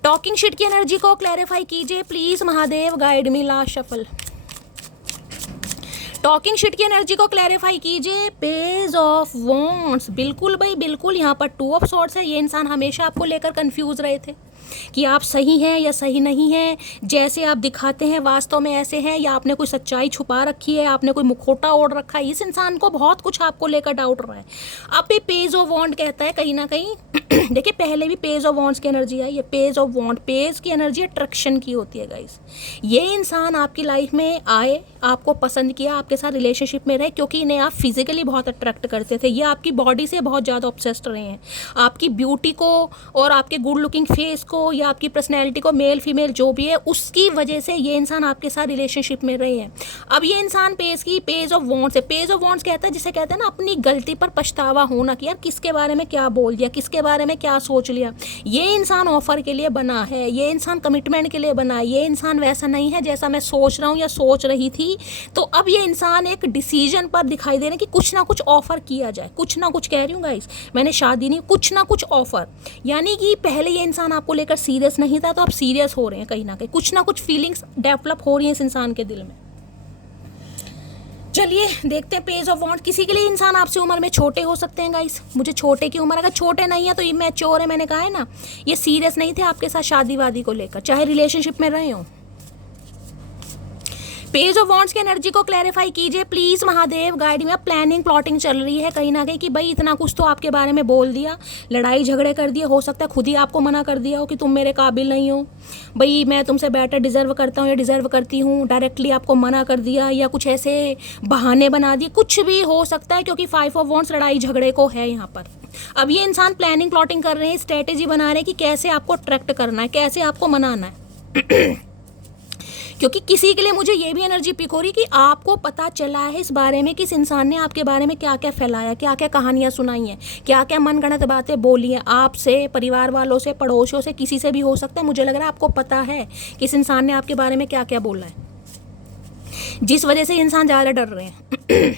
Talking shit की एनर्जी को क्लैरिफाई कीजिए please, Mahadev guide me. Last shuffle. Talking shit की एनर्जी को क्लैरिफाई कीजिए। पेज ऑफ वॉन्ड्स, बिल्कुल भाई बिल्कुल, यहाँ पर 2 ऑफ सॉर्ड्स है। ये इंसान हमेशा आपको लेकर कंफ्यूज रहे थे कि आप सही हैं या सही नहीं हैं, जैसे आप दिखाते हैं वास्तव में ऐसे हैं, या आपने कोई सच्चाई छुपा रखी है, आपने कोई मुखौटा ओढ़ रखा है। इस इंसान को बहुत कुछ आपको लेकर डाउट रहा है। अब भी पेज ऑफ वॉन्ड कहता है कहीं ना कहीं देखिए पहले भी पेज ऑफ वॉन्ड्स की एनर्जी आई है। पेज ऑफ वॉन्ड, पेज की एनर्जी अट्रैक्शन की होती है गाइस। ये इंसान आपकी लाइफ में आए, आपको पसंद किया, आपके साथ रिलेशनशिप में रहे, क्योंकि इन्हें आप फिजिकली बहुत अट्रैक्ट करते थे। ये आपकी बॉडी से बहुत ज़्यादा ऑब्सेस्ड रहे हैं, आपकी ब्यूटी को और आपके गुड लुकिंग फेस को, या आपकी पर्सनैलिटी को, मेल फीमेल जो भी है, उसकी वजह से ये इंसान आपके साथ रिलेशनशिप में रहे हैं। अब ये इंसान पेज ऑफ वॉन्ड्स है। पेज ऑफ वॉन्ड्स कहता है, जिसे कहते हैं ना अपनी गलती पर पछतावा होना, कि यार किसके बारे में क्या बोल दिया, किसके बारे में क्या सोच लिया। ये इंसान ऑफर के लिए बना है, ये इंसान कमिटमेंट के लिए बना है, ये इंसान वैसा नहीं है जैसा मैं सोच रहा हूँ या सोच रही थी। तो अब ये इंसान एक डिसीजन पर दिखाई दे रहा है कि कुछ ना कुछ ऑफर किया जाए। कुछ ना कुछ कह रही हूँ गाइस, मैंने शादी नहीं, कुछ ना कुछ ऑफर। यानी कि पहले ये इंसान आपको लेकर सीरियस नहीं था, तो आप सीरियस हो रहे हैं कहीं ना कहीं, कुछ ना कुछ फीलिंग्स डेवलप हो रही हैं इस इंसान के दिल में। चलिए देखते हैं पेज ऑफ वॉन्ड। किसी के लिए इंसान आपसे उम्र में छोटे हो सकते हैं गाइस, मुझे छोटे की उम्र, अगर छोटे नहीं है तो इमैच्योर है, मैंने कहा है ना, ये सीरियस नहीं थे आपके साथ शादी वादी को लेकर, चाहे रिलेशनशिप में रहे हो। पेज ऑफ वॉन्ड्स की एनर्जी को क्लैरिफाई कीजिए प्लीज महादेव गाइड में। प्लानिंग प्लॉटिंग चल रही है कहीं ना कहीं कि भाई इतना कुछ तो आपके बारे में बोल दिया, लड़ाई झगड़े कर दिए, हो सकता है खुद ही आपको मना कर दिया हो कि तुम मेरे काबिल नहीं हो, भाई मैं तुमसे बेटर डिजर्व करता हूँ या डिजर्व करती हूँ, डायरेक्टली आपको मना कर दिया या कुछ ऐसे बहाने बना दिए, कुछ भी हो सकता है क्योंकि 5 ऑफ वॉन्ड्स लड़ाई झगड़े को है यहाँ पर। अब ये इंसान प्लानिंग प्लॉटिंग कर रहे हैं, स्ट्रेटेजी बना रहे हैं कि कैसे आपको अट्रैक्ट करना है, कैसे आपको मनाना है। क्योंकि किसी के लिए मुझे ये भी एनर्जी पिक हो रही कि आपको पता चला है इस बारे में कि इस इंसान ने आपके बारे में क्या क्या फैलाया, क्या क्या कहानियां सुनाई हैं, क्या क्या मनगढ़ंत बातें बोली हैं आपसे, परिवार वालों से, पड़ोसियों से, किसी से भी हो सकता है। मुझे लग रहा है आपको पता है कि इस इंसान ने आपके बारे में क्या क्या बोला है, जिस वजह से इंसान ज़्यादा डर रहे हैं।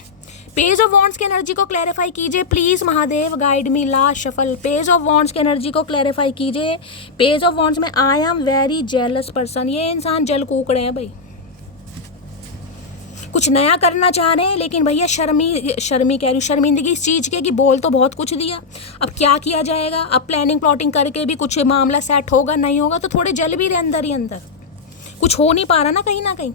पेज ऑफ वॉन्ड्स की एनर्जी को क्लैरिफाई कीजिए please Mahadev guide me. Last shuffle. Page of wands की एनर्जी को क्लैरिफाई कीजिए। पेज ऑफ वॉन्ड्स में I am very jealous person. ये इंसान जल कूकड़े हैं भाई, कुछ नया करना चाह रहे हैं लेकिन भैया शर्मी कह रही हूँ, शर्मिंदगी इस चीज़ की कि बोल तो बहुत कुछ दिया, अब क्या किया जाएगा। अब प्लानिंग प्लॉटिंग करके भी कुछ मामला सेट होगा नहीं होगा, तो थोड़े जल भी रहे अंदर ही अंदर, कुछ हो नहीं पा रहा ना कहीं।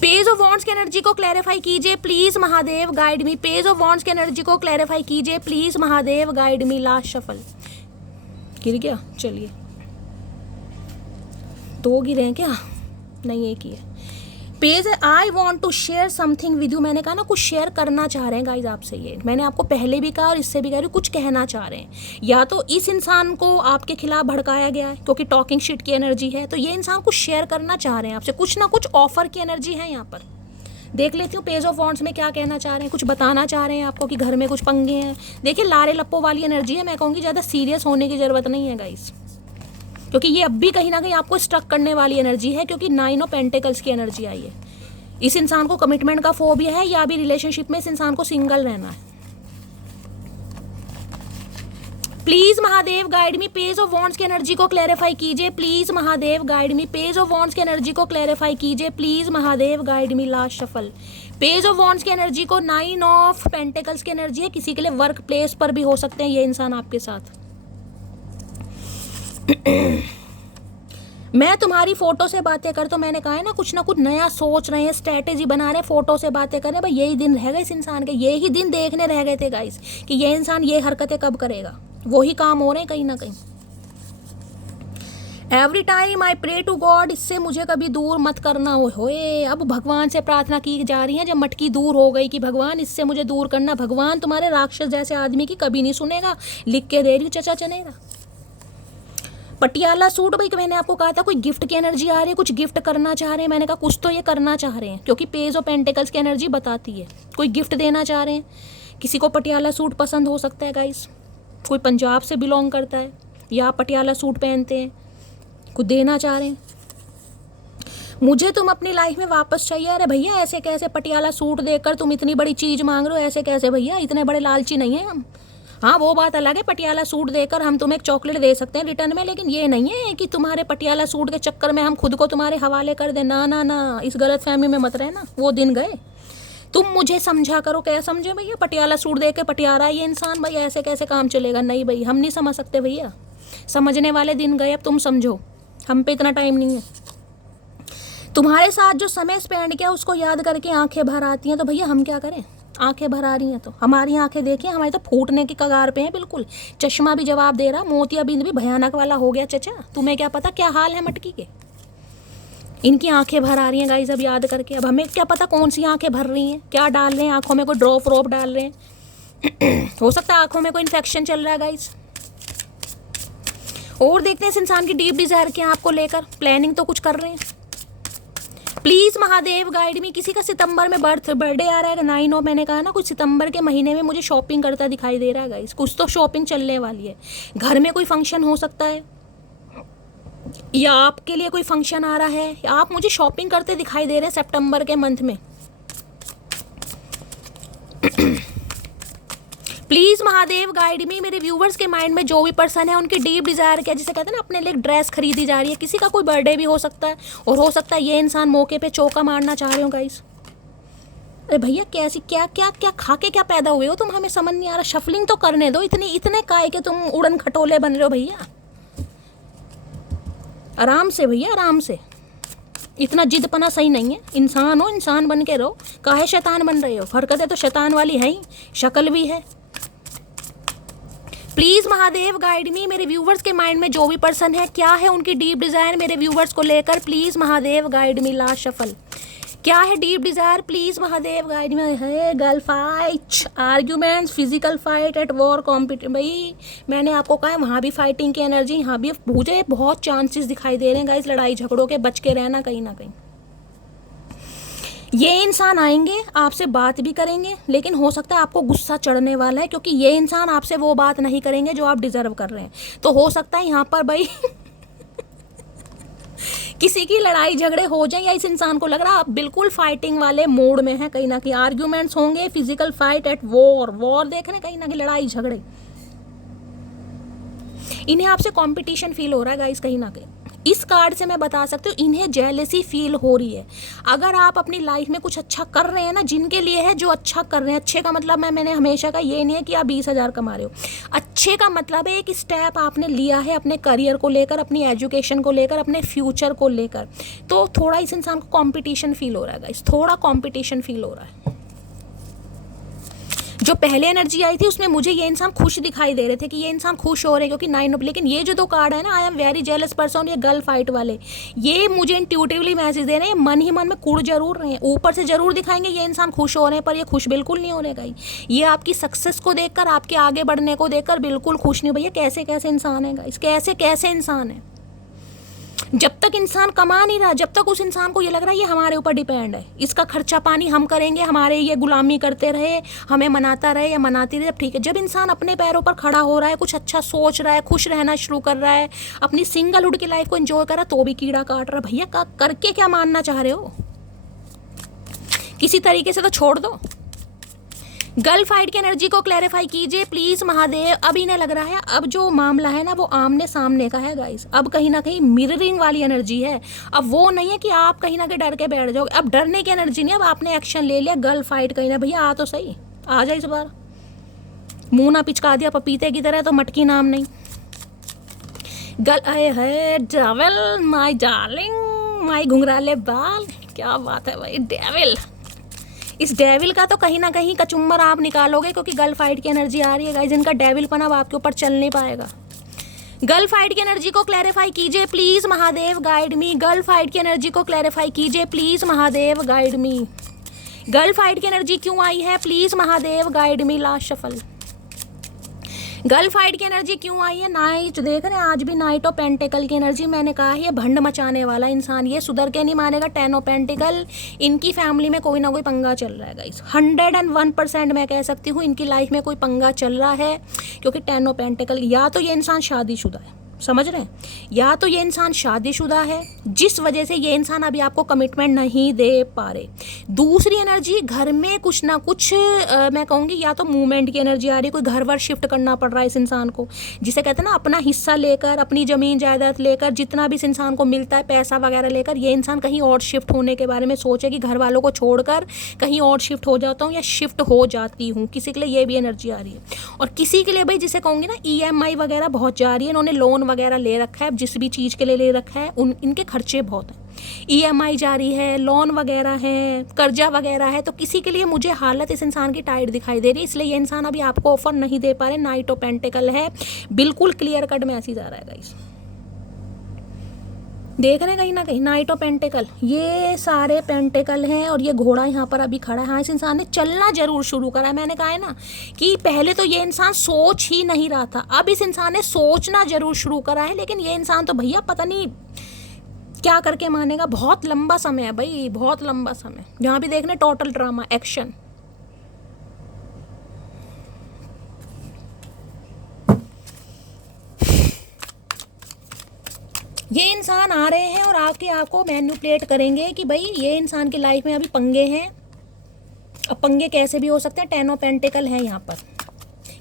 पेज ऑफ वॉन्ड्स की एनर्जी को क्लैरिफाई कीजिए please Mahadev guide me. Page of wands की एनर्जी को क्लैरिफाई कीजिए please Mahadev guide me. Last shuffle. गिर गया, चलिए 2 गिरे हैं क्या, नहीं एक ही है। Page I want to share something with you. मैंने कहा ना कुछ शेयर करना चाह रहे हैं गाइज आपसे, ये मैंने आपको पहले भी कहा और इससे भी कह रही हूँ, कुछ कहना चाह रहे हैं। या तो इस इंसान को आपके खिलाफ भड़काया गया है क्योंकि टॉकिंग शिट की एनर्जी है, तो ये इंसान कुछ शेयर करना चाह रहे हैं आपसे, कुछ ना कुछ ऑफर की एनर्जी है यहाँ पर। देख लेती हूँ पेज ऑफ वॉन्ड्स में क्या कहना चाह रहे हैं, कुछ बताना चाह रहे हैं आपको कि घर में कुछ पंगे हैं। देखिए लारे लप्पो वाली एनर्जी है, मैं कहूँगी ज़्यादा सीरियस होने की ज़रूरत नहीं है गाइज, क्योंकि ये अब भी कहीं ना कहीं आपको स्ट्रक करने वाली एनर्जी है, क्योंकि 9 ऑफ पेंटिकल्स की एनर्जी आई है। इस इंसान को कमिटमेंट का फोबिया है या भी रिलेशनशिप में इस इंसान को सिंगल रहना है। Please Mahadev guide me. Page of wands की एनर्जी को क्लैरिफाई कीजिए please Mahadev guide me. Page of wands की एनर्जी को क्लैरिफाई कीजिए please Mahadev guide me. Last shuffle. Page of wands की एनर्जी को 9 ऑफ पेंटिकल्स की एनर्जी है, किसी के लिए वर्क प्लेस पर भी हो सकते हैं ये इंसान आपके साथ। मैं तुम्हारी फोटो से बातें कर, तो मैंने कहा है ना कुछ नया सोच रहे हैं, स्ट्रेटेजी बना रहे हैं, फोटो से बातें कर रहे हैं। भाई यही दिन रह गए इस इंसान के, यही दिन देखने रह गए थे गाइस कि ये इंसान ये हरकतें कब करेगा, वही काम हो रहे हैं कहीं ना कहीं। Every time I pray to God, इससे मुझे कभी दूर मत करना होए। अब भगवान से प्रार्थना की जा रही है जब मटकी दूर हो गई कि भगवान इससे मुझे दूर करना। भगवान तुम्हारे राक्षस जैसे आदमी की कभी नहीं सुनेगा, लिख के दे रही हूँ चचा चनेगा। पटियाला सूट, भाई मैंने आपको कहा था कोई गिफ्ट की एनर्जी आ रही है, कुछ गिफ्ट करना चाह रहे हैं। मैंने कहा कुछ तो ये करना चाह रहे हैं, क्योंकि पेज ऑफ पेंटिकल्स की एनर्जी बताती है कोई गिफ्ट देना चाह रहे हैं। किसी को पटियाला सूट पसंद हो सकता है गाइस, कोई पंजाब से बिलोंग करता है या पटियाला सूट पहनते हैं, कुछ देना चाह रहे हैं। मुझे तुम अपनी लाइफ में वापस चाहिए। अरे भैया ऐसे कैसे पटियाला सूट देकर तुम इतनी बड़ी चीज़ मांग रहे हो, ऐसे कैसे भैया, इतने बड़े लालची नहीं है हम। हाँ वो बात अलग है, पटियाला सूट देकर हम तुम्हें एक चॉकलेट दे सकते हैं रिटर्न में, लेकिन ये नहीं है कि तुम्हारे पटियाला सूट के चक्कर में हम खुद को तुम्हारे हवाले कर दें। ना ना ना, इस गलत फहमी में मत रहना, वो दिन गए। तुम मुझे समझा करो, क्या समझे भैया, पटियाला सूट दे के पटिया रहा है ये इंसान, भाई ऐसे कैसे काम चलेगा। नहीं भाई हम नहीं समझ सकते भैया, समझने वाले दिन गए, अब तुम समझो, हम पे इतना टाइम नहीं है। तुम्हारे साथ जो समय स्पेंड किया उसको याद करके आंखें भर आती हैं, तो भैया हम क्या करें। आंखें भर आ रही हैं तो हमारी आंखें देखिए, हमारी तो फूटने की कगार पे हैं बिल्कुल। चश्मा भी जवाब दे रहा, मोतियाबिंद भी भयानक वाला हो गया चचा। तुम्हें क्या पता क्या हाल है मटकी के। इनकी आंखें भर आ रही हैं गाइस अब याद करके। अब हमें क्या पता कौन सी आंखें भर रही हैं, क्या डाल रहे हैं आंखों में, कोई ड्रॉप व्रॉप डाल रहे हैं। हो सकता है आंखों में कोई इन्फेक्शन चल रहा है गाइस। और देखते हैं इस इंसान की डीप डिजायर क्या आपको लेकर, प्लानिंग तो कुछ कर रहे हैं। प्लीज महादेव गाइड मी। किसी का सितंबर में बर्थडे आ रहा है 9 ऑफ, मैंने कहा ना कुछ सितंबर के महीने में मुझे शॉपिंग करता दिखाई दे रहा है गाइस, कुछ तो शॉपिंग चलने वाली है। घर में कोई फंक्शन हो सकता है या आपके लिए कोई फंक्शन आ रहा है, या आप मुझे शॉपिंग करते दिखाई दे रहे हैं सितंबर के मंथ में। प्लीज महादेव गाइड मी। मेरे व्यूवर्स के माइंड में जो भी पर्सन है उनकी डीप डिजायर क्या, जिसे कहते हैं ना अपने लिए ड्रेस खरीदी जा रही है। किसी का कोई बर्थडे भी हो सकता है, और हो सकता है ये इंसान मौके पे चौका मारना चाह रहे हो गाइस। अरे भैया कैसी क्या क्या क्या खा के क्या पैदा हुए हो तुम, हमें समझ नहीं आ रहा। शफलिंग तो करने दो, इतने काय के तुम उड़न खटोले बन रहे हो भैया। आराम से भैया आराम से। इतना जिदपना सही नहीं है। इंसान हो, इंसान बन के रहो, काहे शैतान बन रहे हो? हरकतें तो शैतान वाली है ही, शक्ल भी है। प्लीज महादेव गाइड मी। मेरे व्यूवर्स के माइंड में जो भी पर्सन है, क्या है उनकी डीप डिजायर मेरे व्यूवर्स को लेकर? Please Mahadev guide me. Last shuffle, क्या है deep desire? Please Mahadev guide me. है girl fight, arguments, physical fight, at war, competition. भाई मैंने आपको कहा है वहाँ भी फाइटिंग की एनर्जी, यहाँ भी मुझे बहुत चांसेस दिखाई दे रहे हैं गाइस लड़ाई झगड़ों के। बच के रहना कहीं ना कहीं। ये इंसान आएंगे, आपसे बात भी करेंगे, लेकिन हो सकता है आपको गुस्सा चढ़ने वाला है, क्योंकि ये इंसान आपसे वो बात नहीं करेंगे जो आप डिजर्व कर रहे हैं। तो हो सकता है यहाँ पर भाई किसी की लड़ाई झगड़े हो जाए, या इस इंसान को लग रहा है आप बिल्कुल फाइटिंग वाले मोड में हैं। कहीं ना कहीं आर्ग्यूमेंट्स होंगे, physical fight, at war, war देख रहे हैं, कहीं ना कहीं लड़ाई झगड़े। इन्हें आपसे कंपटीशन फील हो रहा है गाइस कहीं ना कहीं। इस कार्ड से मैं बता सकती हूँ इन्हें जेलसी फील हो रही है। अगर आप अपनी लाइफ में कुछ अच्छा कर रहे हैं ना, जिनके लिए है जो अच्छा कर रहे हैं, अच्छे का मतलब मैंने हमेशा का ये नहीं है कि आप 20,000 कमा रहे हो। अच्छे का मतलब है एक स्टेप आपने लिया है अपने करियर को लेकर, अपनी एजुकेशन को लेकर, अपने फ्यूचर को लेकर। तो थोड़ा इस इंसान को कॉम्पिटिशन फील हो रहा है गाइस, थोड़ा कॉम्पिटिशन फील हो रहा है। जो पहले एनर्जी आई थी उसमें मुझे ये इंसान खुश दिखाई दे रहे थे कि ये इंसान खुश हो रहे हैं क्योंकि 9 ऑफ, लेकिन ये जो दो कार्ड है ना, I am very jealous person, ये गर्ल फाइट वाले, ये मुझे इंट्यूटिवली मैसेज दे रहे हैं, मन ही मन में कुड़ जरूर रहे हैं, ऊपर से जरूर दिखाएंगे ये इंसान खुश हो रहे हैं, पर ये खुश बिल्कुल नहीं हो रहे गाइस। ये आपकी सक्सेस को देखकर, आपके आगे बढ़ने को देखकर बिल्कुल खुश नहीं। भैया कैसे कैसे इंसान है गाइस, कैसे कैसे इंसान है। जब तक इंसान कमा नहीं रहा, जब तक उस इंसान को ये लग रहा है ये हमारे ऊपर डिपेंड है, इसका खर्चा पानी हम करेंगे, हमारे ये गुलामी करते रहे, हमें मनाता रहे या मनाती रहे, ठीक है। जब इंसान अपने पैरों पर खड़ा हो रहा है, कुछ अच्छा सोच रहा है, खुश रहना शुरू कर रहा है, अपनी सिंगलहुड की लाइफ को एंजॉय कर रहा है, तो भी कीड़ा काट रहा है। भैया करके क्या मानना चाह रहे हो? किसी तरीके से तो छोड़ दो। गर्ल फाइट की एनर्जी को क्लैरिफाई कीजिए प्लीज महादेव। अब इन्हें लग रहा है अब जो मामला है ना वो आमने सामने का है गाइस। अब कहीं ना कहीं मिररिंग वाली एनर्जी है। अब वो नहीं है कि आप कहीं ना कहीं डर के बैठ जाओगे। अब डरने की एनर्जी नहीं, अब आपने एक्शन ले लिया। गर्ल फाइट कहीं ना, भैया आ तो सही, आ जाए इस बार। मुंह ना पिचका दिया पपीते की तरह तो मटकी नाम नहीं। गर्ल आए है डेविल माय डार्लिंग माय घुंघराले बाल, क्या बात है भाई डेविल। इस डेविल का तो कहीं ना कहीं कचुम्बर आप निकालोगे, क्योंकि गर्ल फाइट की एनर्जी आ रही है गाइस। इनका डेविलपन अब आपके ऊपर चल नहीं पाएगा। गर्ल फाइट की एनर्जी को क्लैरिफाई कीजिए please Mahadev guide me. Girl fight की एनर्जी को क्लैरिफाई कीजिए please Mahadev guide me. Girl fight की एनर्जी क्यों आई है please Mahadev guide me. Last shuffle, girl fight की एनर्जी क्यों आई है? नाइट देख रहे हैं, आज भी नाइट ऑफ पेंटिकल की एनर्जी। मैंने कहा है ये भंड मचाने वाला इंसान, ये सुधर के नहीं मानेगा। 10 ऑफ पेंटिकल, इनकी फैमिली में कोई ना कोई पंगा चल रहा है गाइस। 101% मैं कह सकती हूँ इनकी लाइफ में कोई पंगा चल रहा है, क्योंकि 10 ऑफ पेंटिकल, या तो ये इंसान शादीशुदा है, समझ रहे हैं, या तो ये इंसान शादीशुदा है, जिस वजह से ये इंसान अभी आपको कमिटमेंट नहीं दे पा रहे। दूसरी एनर्जी, घर में कुछ ना कुछ मैं कहूँगी या तो मूवमेंट की एनर्जी आ रही है, कोई घर वर शिफ्ट करना पड़ रहा है इस इंसान को, जिसे कहते हैं ना अपना हिस्सा लेकर, अपनी ज़मीन जायदाद लेकर, जितना भी इस इंसान को मिलता है पैसा वगैरह लेकर, ये इंसान कहीं और शिफ्ट होने के बारे में सोचे कि घर वालों को छोड़कर कहीं और शिफ्ट हो जाता हूँ या शिफ्ट हो जाती हूँ। किसी के लिए ये भी एनर्जी आ रही है, और किसी के लिए भाई जिसे कहूँगी ना EMI वगैरह बहुत जा रही है, इन्होंने लोन वगैरह ले रखा है, जिस भी चीज़ के लिए ले रखा है इनके खर्चे बहुत हैं। EMI जारी है, लोन वगैरह है, कर्जा वगैरह है। तो किसी के लिए मुझे हालत इस इंसान की टाइट दिखाई दे रही है, इसलिए ये इंसान अभी आपको ऑफर नहीं दे पा रहे। नाइट ऑफ पेंटिकल है, बिल्कुल क्लियर कट मैसेज आ रहा है गाइस। देख रहे हैं कहीं ना कहीं नाइट ऑफ पेंटिकल, ये सारे पेंटिकल हैं, और ये घोड़ा यहाँ पर अभी खड़ा है। हाँ, इस इंसान ने चलना जरूर शुरू करा है। मैंने कहा है ना कि पहले तो ये इंसान सोच ही नहीं रहा था, अब इस इंसान ने सोचना जरूर शुरू करा है। लेकिन ये इंसान तो भैया पता नहीं क्या करके मानेगा। बहुत लंबा समय है भाई, बहुत लंबा समय। जहाँ भी देखने टोटल ड्रामा एक्शन। ये इंसान आ रहे हैं और आके आपको मैनिपुलेट करेंगे कि भाई ये इंसान की लाइफ में अभी पंगे हैं। अब पंगे कैसे भी हो सकते हैं, 10 ऑफ पेंटिकल है यहाँ पर।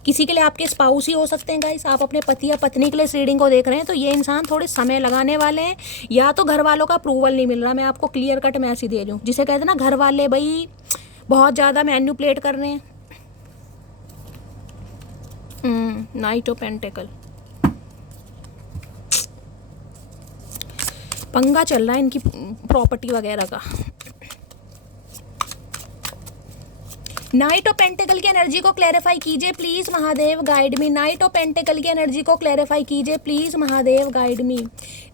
किसी के लिए आपके स्पाउस ही हो सकते हैं गाइस। आप अपने पति या पत्नी के लिए इस रीडिंग को देख रहे हैं, तो ये इंसान थोड़े समय लगाने वाले हैं, या तो घर वालों का अप्रूवल नहीं मिल रहा। मैं आपको क्लियर कट मैसेज दे रही हूँ, जिसे कहते हैं ना घर वाले भाई बहुत ज़्यादा मैनिपुलेट कर रहे हैं। नाइट ऑफ पेंटिकल, पंगा चल रहा है इनकी प्रॉपर्टी वगैरह का। नाइट ऑफ पेंटिकल की एनर्जी को क्लैरिफाई कीजिए please Mahadev guide me. Night of pentacle की एनर्जी को क्लैरिफाई कीजिए please Mahadev guide me.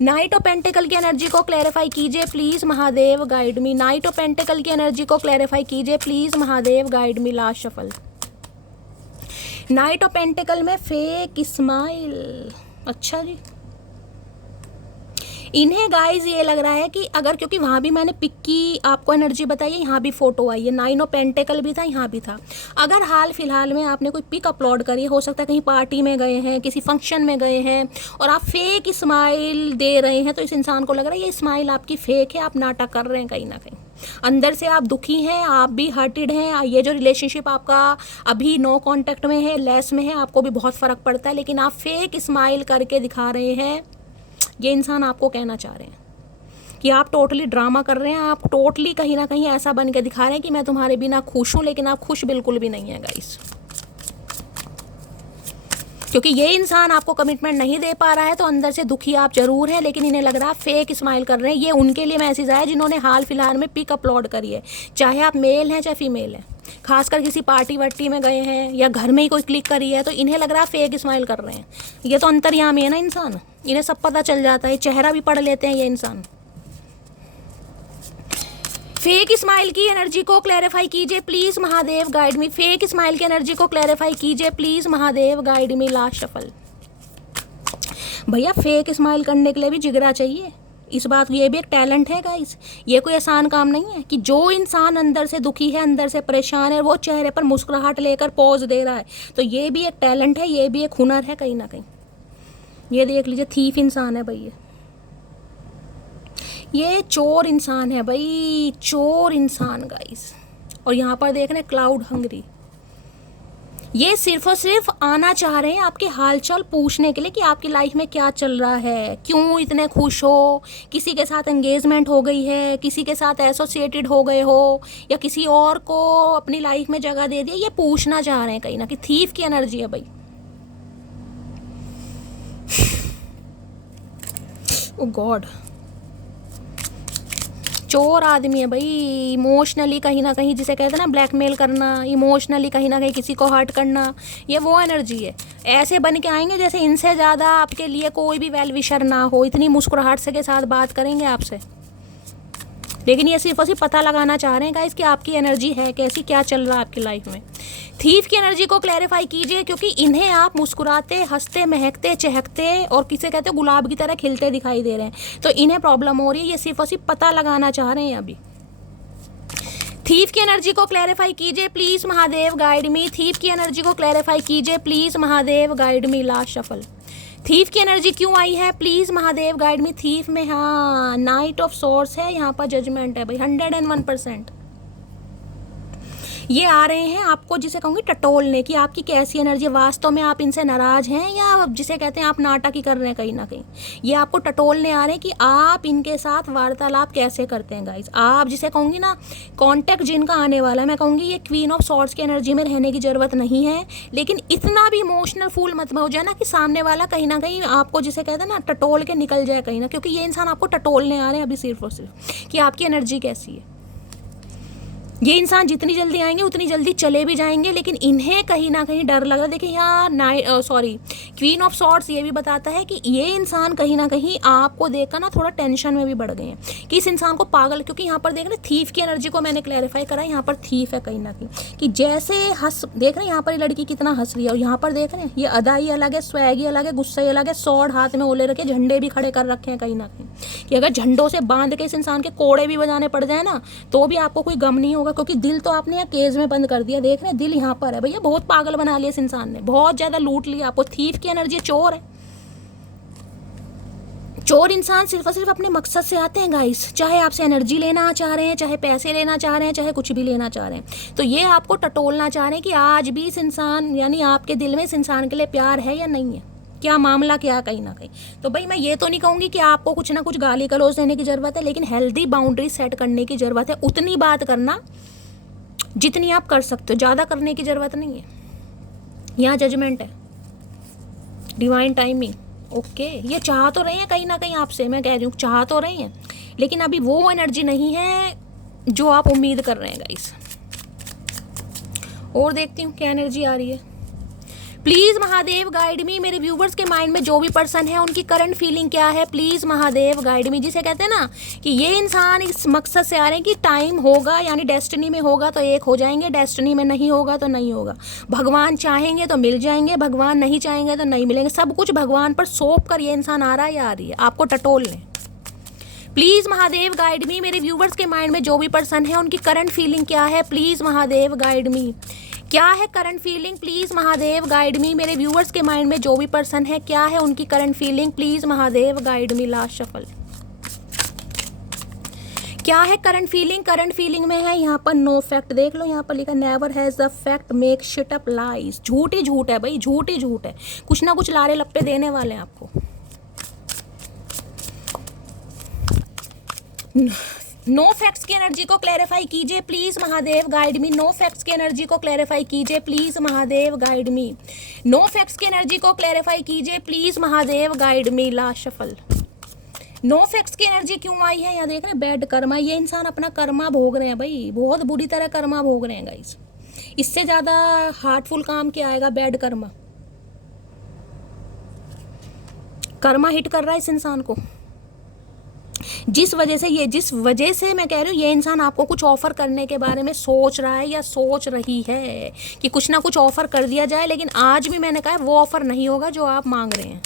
Night of pentacle की एनर्जी को क्लैरिफाई कीजिए please Mahadev guide me. Night of pentacle की एनर्जी को क्लैरिफाई कीजिए please Mahadev guide me. Last shuffle. Night of pentacle में फेक स्माइल। अच्छा जी, इन्हें गाइज ये लग रहा है कि अगर, क्योंकि वहाँ भी मैंने पिक की आपको एनर्जी बताई है, यहाँ भी फोटो आई है, 9 ऑफ पेंटिकल भी था, यहाँ भी था। अगर हाल फिलहाल में आपने कोई पिक अपलोड करी, हो सकता है कहीं पार्टी में गए हैं, किसी फंक्शन में गए हैं और आप फेक स्माइल दे रहे हैं, तो इस इंसान को लग रहा है ये स्माइल आपकी फेक है, आप नाटक कर रहे हैं कहीं ना कहीं। अंदर से आप दुखी हैं, आप भी हर्टेड हैं। ये जो रिलेशनशिप आपका अभी नो कांटेक्ट में है, लेस में है, आपको भी बहुत फ़र्क पड़ता है, लेकिन आप फेक स्माइल करके दिखा रहे हैं। ये इंसान आपको कहना चाह रहे हैं कि आप टोटली ड्रामा कर रहे हैं, आप टोटली कहीं ना कहीं ऐसा बन के दिखा रहे हैं कि मैं तुम्हारे बिना खुश हूँ, लेकिन आप खुश बिल्कुल भी नहीं है गाइस। क्योंकि ये इंसान आपको कमिटमेंट नहीं दे पा रहा है, तो अंदर से दुखी आप जरूर हैं, लेकिन इन्हें लग रहा है फेक स्माइल कर रहे हैं। ये उनके लिए मैसेज आया जिन्होंने हाल फिलहाल में पिक अपलोड करी है, चाहे आप मेल हैं चाहे फीमेल हैं, खासकर किसी पार्टी वार्टी में गए हैं या घर में ही कोई क्लिक करी है, तो इन्हें लग रहा है फेक स्माइल कर रहे हैं। ये तो अंतर्यामी है ना इंसान, इन्हें सब पता चल जाता है, चेहरा भी पढ़ लेते हैं ये इंसान। फेक स्माइल की एनर्जी को क्लैरिफाई कीजिए please Mahadev guide me. Fake smile की एनर्जी को क्लैरिफाई कीजिए please Mahadev guide me. Last shuffle. भैया फेक स्माइल करने के लिए भी जिगरा चाहिए, इस बात, ये भी एक टैलेंट है गाइस। ये कोई आसान काम नहीं है कि जो इंसान अंदर से दुखी है, अंदर से परेशान है, वो चेहरे पर मुस्कुराहट लेकर पोज दे रहा है, तो ये भी एक टैलेंट है, ये भी एक हुनर है कहीं ना कहीं। ये देख लीजिए, थीफ इंसान है भाई, ये चोर इंसान है भाई, चोर इंसान गाइस। और यहाँ पर देख रहे हैं क्लाउड हंगरी, ये सिर्फ और सिर्फ आना चाह रहे हैं आपके हालचाल पूछने के लिए कि आपकी लाइफ में क्या चल रहा है, क्यों इतने खुश हो, किसी के साथ एंगेजमेंट हो गई है, किसी के साथ एसोसिएटेड हो गए हो, या किसी और को अपनी लाइफ में जगह दे दिया, ये पूछना चाह रहे हैं कहीं ना कहीं। थीफ की एनर्जी है भाई। ओ गॉड, चोर आदमी है भाई। इमोशनली कहीं ना कहीं, जिसे कहते हैं ना ब्लैकमेल करना, इमोशनली कहीं ना कहीं किसी को हर्ट करना, ये वो एनर्जी है। ऐसे बन के आएंगे जैसे इनसे ज़्यादा आपके लिए कोई भी वेल विशर ना हो, इतनी मुस्कुराहट से के साथ बात करेंगे आपसे, लेकिन ये सिर्फ और सिर्फ पता लगाना चाह रहे हैं गाइस कि आपकी एनर्जी है कैसी, क्या चल रहा है आपकी लाइफ में। थीफ की एनर्जी को क्लैरिफाई कीजिए, क्योंकि इन्हें आप मुस्कुराते, हंसते, महकते, चहकते और किसे कहते हैं गुलाब की तरह खिलते दिखाई दे रहे हैं, तो इन्हें प्रॉब्लम हो रही है। ये सिर्फ और सिर्फ पता लगाना चाह रहे हैं अभी। थीफ की एनर्जी को क्लैरिफाई कीजिए please Mahadev guide me. Thief की एनर्जी को क्लैरिफाई कीजिए please Mahadev guide me. Last shuffle. Thief की एनर्जी क्यों आई है please Mahadev guide me. Thief में हाँ नाइट ऑफ सोर्स है, यहाँ पर जजमेंट है भाई 101%। ये आ रहे हैं आपको, जिसे कहूँगी टटोलने की, आपकी कैसी एनर्जी, वास्तव में आप इनसे नाराज हैं या जिसे कहते हैं आप नाटक ही कर रहे हैं कहीं ना कहीं। ये आपको टटोलने आ रहे हैं कि आप इनके साथ वार्तालाप कैसे करते हैं गाइस। आप जिसे कहूँगी ना कॉन्टेक्ट जिनका आने वाला है, मैं कहूँगी ये क्वीन ऑफ सॉर्ड्स की एनर्जी में रहने की ज़रूरत नहीं है, लेकिन इतना भी इमोशनल फूल मत हो जाए ना कि सामने वाला कहीं ना कहीं आपको जिसे कहते हैं ना टटोल के निकल जाए कहीं ना, क्योंकि ये इंसान आपको टटोलने आ रहे हैं अभी सिर्फ और सिर्फ कि आपकी एनर्जी कैसी है। ये इंसान जितनी जल्दी आएंगे उतनी जल्दी चले भी जाएंगे, लेकिन इन्हें कहीं ना कहीं डर लग रहा है। देखिए यहाँ क्वीन ऑफ सॉर्ड्स ये भी बताता है कि ये इंसान कहीं ना कहीं आपको देखकर ना थोड़ा टेंशन में भी बढ़ गए हैं कि इस इंसान को पागल, क्योंकि यहाँ पर देख रहे हैं थीफ की एनर्जी को मैंने क्लैरिफाई करा, यहाँ पर थीफ है कहीं ना कहीं कि जैसे हंस, देख रहे हैं यहाँ पर ये लड़की कितना हंस रही है, और यहाँ पर देख रहे हैं ये अदा ही अलग है, स्वैग ही अलग है, गुस्सा ही अलग है, सॉर्ड हाथ में ओले रखे, झंडे भी खड़े कर रखे हैं कहीं ना कहीं कि अगर झंडों से बांध के इस इंसान के कोड़े भी बजाने पड़ जाए ना तो भी आपको कोई गम नहीं होगा, क्योंकि दिल तो आपने यहाँ केज में बंद कर दिया। देख रहे हैं दिल यहाँ पर है भैया, बहुत पागल बना लिया इस इंसान ने, बहुत ज्यादा लूट लिया आपको। थीफ की एनर्जी, चोर है। चोर इंसान सिर्फ और सिर्फ अपने मकसद से आते हैं गाइस, चाहे आपसे एनर्जी लेना चाह रहे हैं, चाहे पैसे लेना चाह रहे हैं, चाहे कुछ भी लेना चाह रहे हैं, तो ये आपको टटोलना चाह रहे हैं कि आज भी इस इंसान यानी आपके दिल में इस इंसान के लिए प्यार है या नहीं है, क्या मामला क्या कहीं ना कहीं। तो भाई मैं ये तो नहीं कहूँगी कि आपको कुछ ना कुछ गाली गलौज देने की ज़रूरत है, लेकिन हेल्दी बाउंड्री सेट करने की ज़रूरत है। उतनी बात करना जितनी आप कर सकते हो, ज़्यादा करने की ज़रूरत नहीं है। यहाँ जजमेंट है, डिवाइन टाइमिंग ओके, ये चाह तो रहे हैं कहीं ना कहीं आपसे, मैं कह रही हूँ चाह तो रहे हैं, लेकिन अभी वो एनर्जी नहीं है जो आप उम्मीद कर रहे हैं गाइस। और देखती हूँ क्या एनर्जी आ रही है। प्लीज महादेव गाइड मी, मेरे व्यूवर्स के माइंड में जो भी पर्सन है उनकी करंट फीलिंग क्या है, प्लीज महादेव गाइड मी। जिसे कहते हैं ना कि ये इंसान इस मकसद से आ रहे हैं कि टाइम होगा, यानी डेस्टिनी में होगा तो एक हो जाएंगे, डेस्टिनी में नहीं होगा तो नहीं होगा। भगवान चाहेंगे तो मिल जाएंगे, भगवान नहीं चाहेंगे तो नहीं मिलेंगे। सब कुछ भगवान पर सौंप कर ये इंसान आ रहा है या आ रही है आपको टटोलने। प्लीज महादेव गाइड मी, मेरे व्यूवर्स के माइंड में जो भी पर्सन है उनकी करंट फीलिंग क्या है, प्लीज महादेव गाइड मी। क्या है current feeling, please Mahadev guide मी। मेरे व्यूवर्स के माइंड में जो भी पर्सन है क्या है उनकी current feeling, please Mahadev guide me. Last shuffle, क्या है करंट फीलिंग। करंट फीलिंग में है यहाँ पर नो फैक्ट, देख लो यहाँ पर लिखा never has the fact make shit up lies. झूठ ही झूठ है भाई, झूठ ही झूठ है, कुछ ना कुछ लारे लप्पे देने वाले हैं आपको। नो फैक्ट्स की एनर्जी को क्लैरिफाई कीजिए please Mahadev guide me. No facts की एनर्जी को क्लैरिफाई कीजिए please Mahadev guide me. No facts की एनर्जी को क्लैरिफाई कीजिए please Mahadev guide me. Last shuffle, no facts की एनर्जी क्यों आई है, यहाँ देख रहे हैं बैड कर्मा। ये इंसान अपना कर्मा भोग रहे हैं भाई, बहुत बुरी तरह कर्मा भोग रहे हैं गाइस। इससे ज्यादा हार्टफुल काम क्या आएगा, बैड कर्मा। कर्मा हिट कर रहा है इस इंसान को, जिस वजह से मैं कह रही हूँ ये इंसान आपको कुछ ऑफर करने के बारे में सोच रहा है या सोच रही है कि कुछ ना कुछ ऑफर कर दिया जाए, लेकिन आज भी मैंने कहा वो ऑफर नहीं होगा जो आप मांग रहे हैं।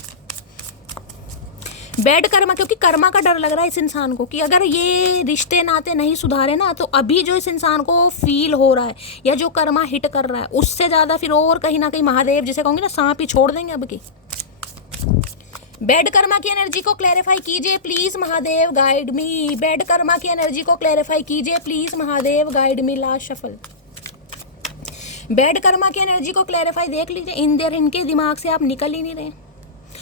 बैड कर्मा, क्योंकि कर्मा का डर लग रहा है इस इंसान को कि अगर ये रिश्ते नाते नहीं सुधारे ना तो अभी जो इस इंसान को फील हो रहा है या जो कर्मा हिट कर रहा है उससे ज़्यादा फिर और कहीं ना कहीं महादेव जिसे कहूँगी ना सांप ही छोड़ देंगे अब की। बैड कर्मा की एनर्जी को क्लैरिफाई कीजिए please Mahadev guide me. Bad Karma की एनर्जी को क्लैरिफाई कीजिए please Mahadev guide me. Last shuffle, bad Karma की एनर्जी को क्लैरिफाई देख लीजिए। इनके दिमाग से आप निकल ही नहीं रहे।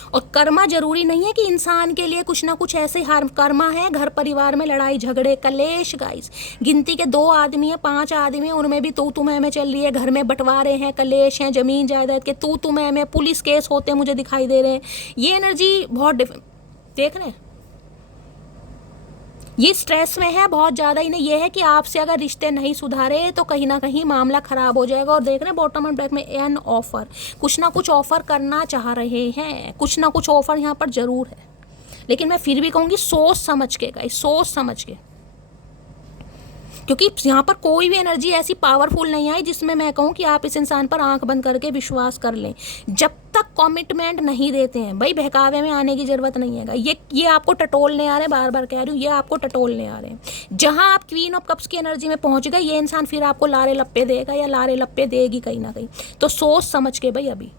और कर्मा जरूरी नहीं है कि इंसान के लिए कुछ ना कुछ ऐसे हर कर्मा है। घर परिवार में लड़ाई झगड़े कलेश गाइस, गिनती के 2 आदमी है 5 आदमी है, उनमें भी तू मैं में चल रही है। घर में बंटवारे हैं, कलेश हैं, जमीन जायदाद के तू मैं में, पुलिस केस होते मुझे दिखाई दे रहे हैं। ये एनर्जी बहुत देख रहे हैं, ये स्ट्रेस में है बहुत ज़्यादा। इन्हें यह है कि आपसे अगर रिश्ते नहीं सुधारे तो कहीं ना कहीं मामला ख़राब हो जाएगा। और देख रहे हैं बॉटम एंड ब्लैक में एन ऑफर, कुछ ना कुछ ऑफर करना चाह रहे हैं, कुछ ना कुछ ऑफर यहाँ पर ज़रूर है। लेकिन मैं फिर भी कहूँगी सोच समझ के गाइस, सोच समझ के, क्योंकि यहाँ पर कोई भी एनर्जी ऐसी पावरफुल नहीं आई जिसमें मैं कहूँ कि आप इस इंसान पर आंख बंद करके विश्वास कर लें। जब तक कमिटमेंट नहीं देते हैं भाई बहकावे में आने की जरूरत नहीं है। ये आपको टटोलने आ रहे हैं, बार बार कह रही हूँ, ये आपको टटोलने आ रहे हैं। जहाँ आप क्वीन ऑफ कप्स की एनर्जी में पहुँच गए ये इंसान फिर आपको लारे लप्पे देगा या लारे लप्पे देगी कहीं ना कहीं। तो सोच समझ के भाई अभी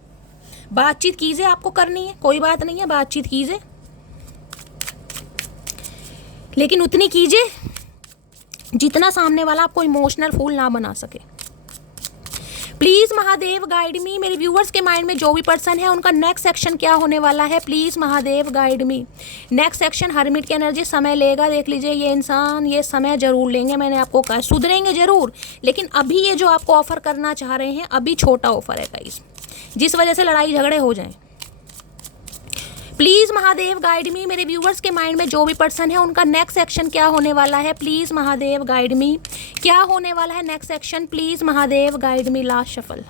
बातचीत कीजिए, आपको करनी है कोई बात नहीं है, बातचीत कीजिए, लेकिन उतनी कीजिए जितना सामने वाला आपको इमोशनल फूल ना बना सके। प्लीज महादेव गाइड मी। मेरे व्यूवर्स के माइंड में जो भी पर्सन है उनका नेक्स्ट सेक्शन क्या होने वाला है, please Mahadev guide me. Next section hermit की एनर्जी समय लेगा, देख लीजिए ये इंसान ये समय जरूर लेंगे। मैंने आपको कहा सुधरेंगे जरूर, लेकिन अभी ये जो आपको ऑफर करना चाह रहे हैं अभी छोटा ऑफर है गाइस, जिस वजह से लड़ाई झगड़े हो जाएं। प्लीज महादेव गाइड मी। मेरे व्यूवर्स के माइंड में जो भी पर्सन है उनका नेक्स्ट सेक्शन क्या होने वाला है, प्लीज महादेव गाइड मी। क्या होने वाला है next section, please Mahadev guide me. Last shuffle,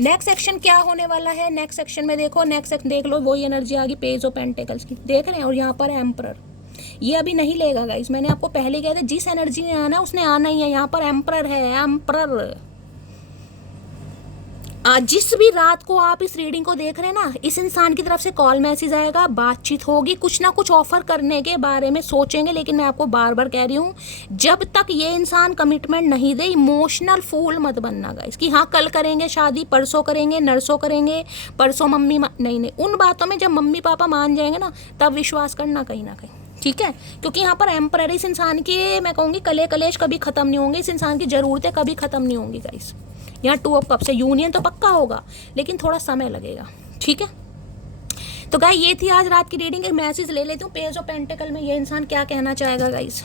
next section क्या होने वाला है। नेक्स्ट सेक्शन में देखो, नेक्स्ट सेक्शन देख लो, वही एनर्जी आ गई पेज ऑफ पेंटिकल्स की, देख रहे हैं। और यहाँ पर एम्परर, ये अभी नहीं लेगा गाइस, मैंने आपको पहले कहा था जिस एनर्जी ने आना उसने आना ही है। यहाँ पर एम्परर है, एम्परर। जिस भी रात को आप इस रीडिंग को देख रहे हैं ना, इस इंसान की तरफ से कॉल मैसेज आएगा, बातचीत होगी, कुछ ना कुछ ऑफर करने के बारे में सोचेंगे। लेकिन मैं आपको बार बार कह रही हूँ जब तक ये इंसान कमिटमेंट नहीं दे इमोशनल फूल मत बनना गाइस कि हाँ कल करेंगे शादी, परसों करेंगे, नरसों करेंगे, परसों मम्मी नहीं, उन बातों में जब मम्मी पापा मान जाएंगे ना तब विश्वास करना कहीं ना कहीं, ठीक है। क्योंकि यहाँ पर एम्परर, इस इंसान के मैं कहूँगी कले कलेश कभी खत्म नहीं होंगे, इस इंसान की ज़रूरतें कभी खत्म नहीं होंगी गाइस। यहाँ 2 ऑफ कप्स से यूनियन तो पक्का होगा लेकिन थोड़ा समय लगेगा, ठीक है। तो गाइस ये थी आज रात की रीडिंग। एक मैसेज ले लेती हूँ पेज ऑफ पेंटिकल में ये इंसान क्या कहना चाहेगा गाइस।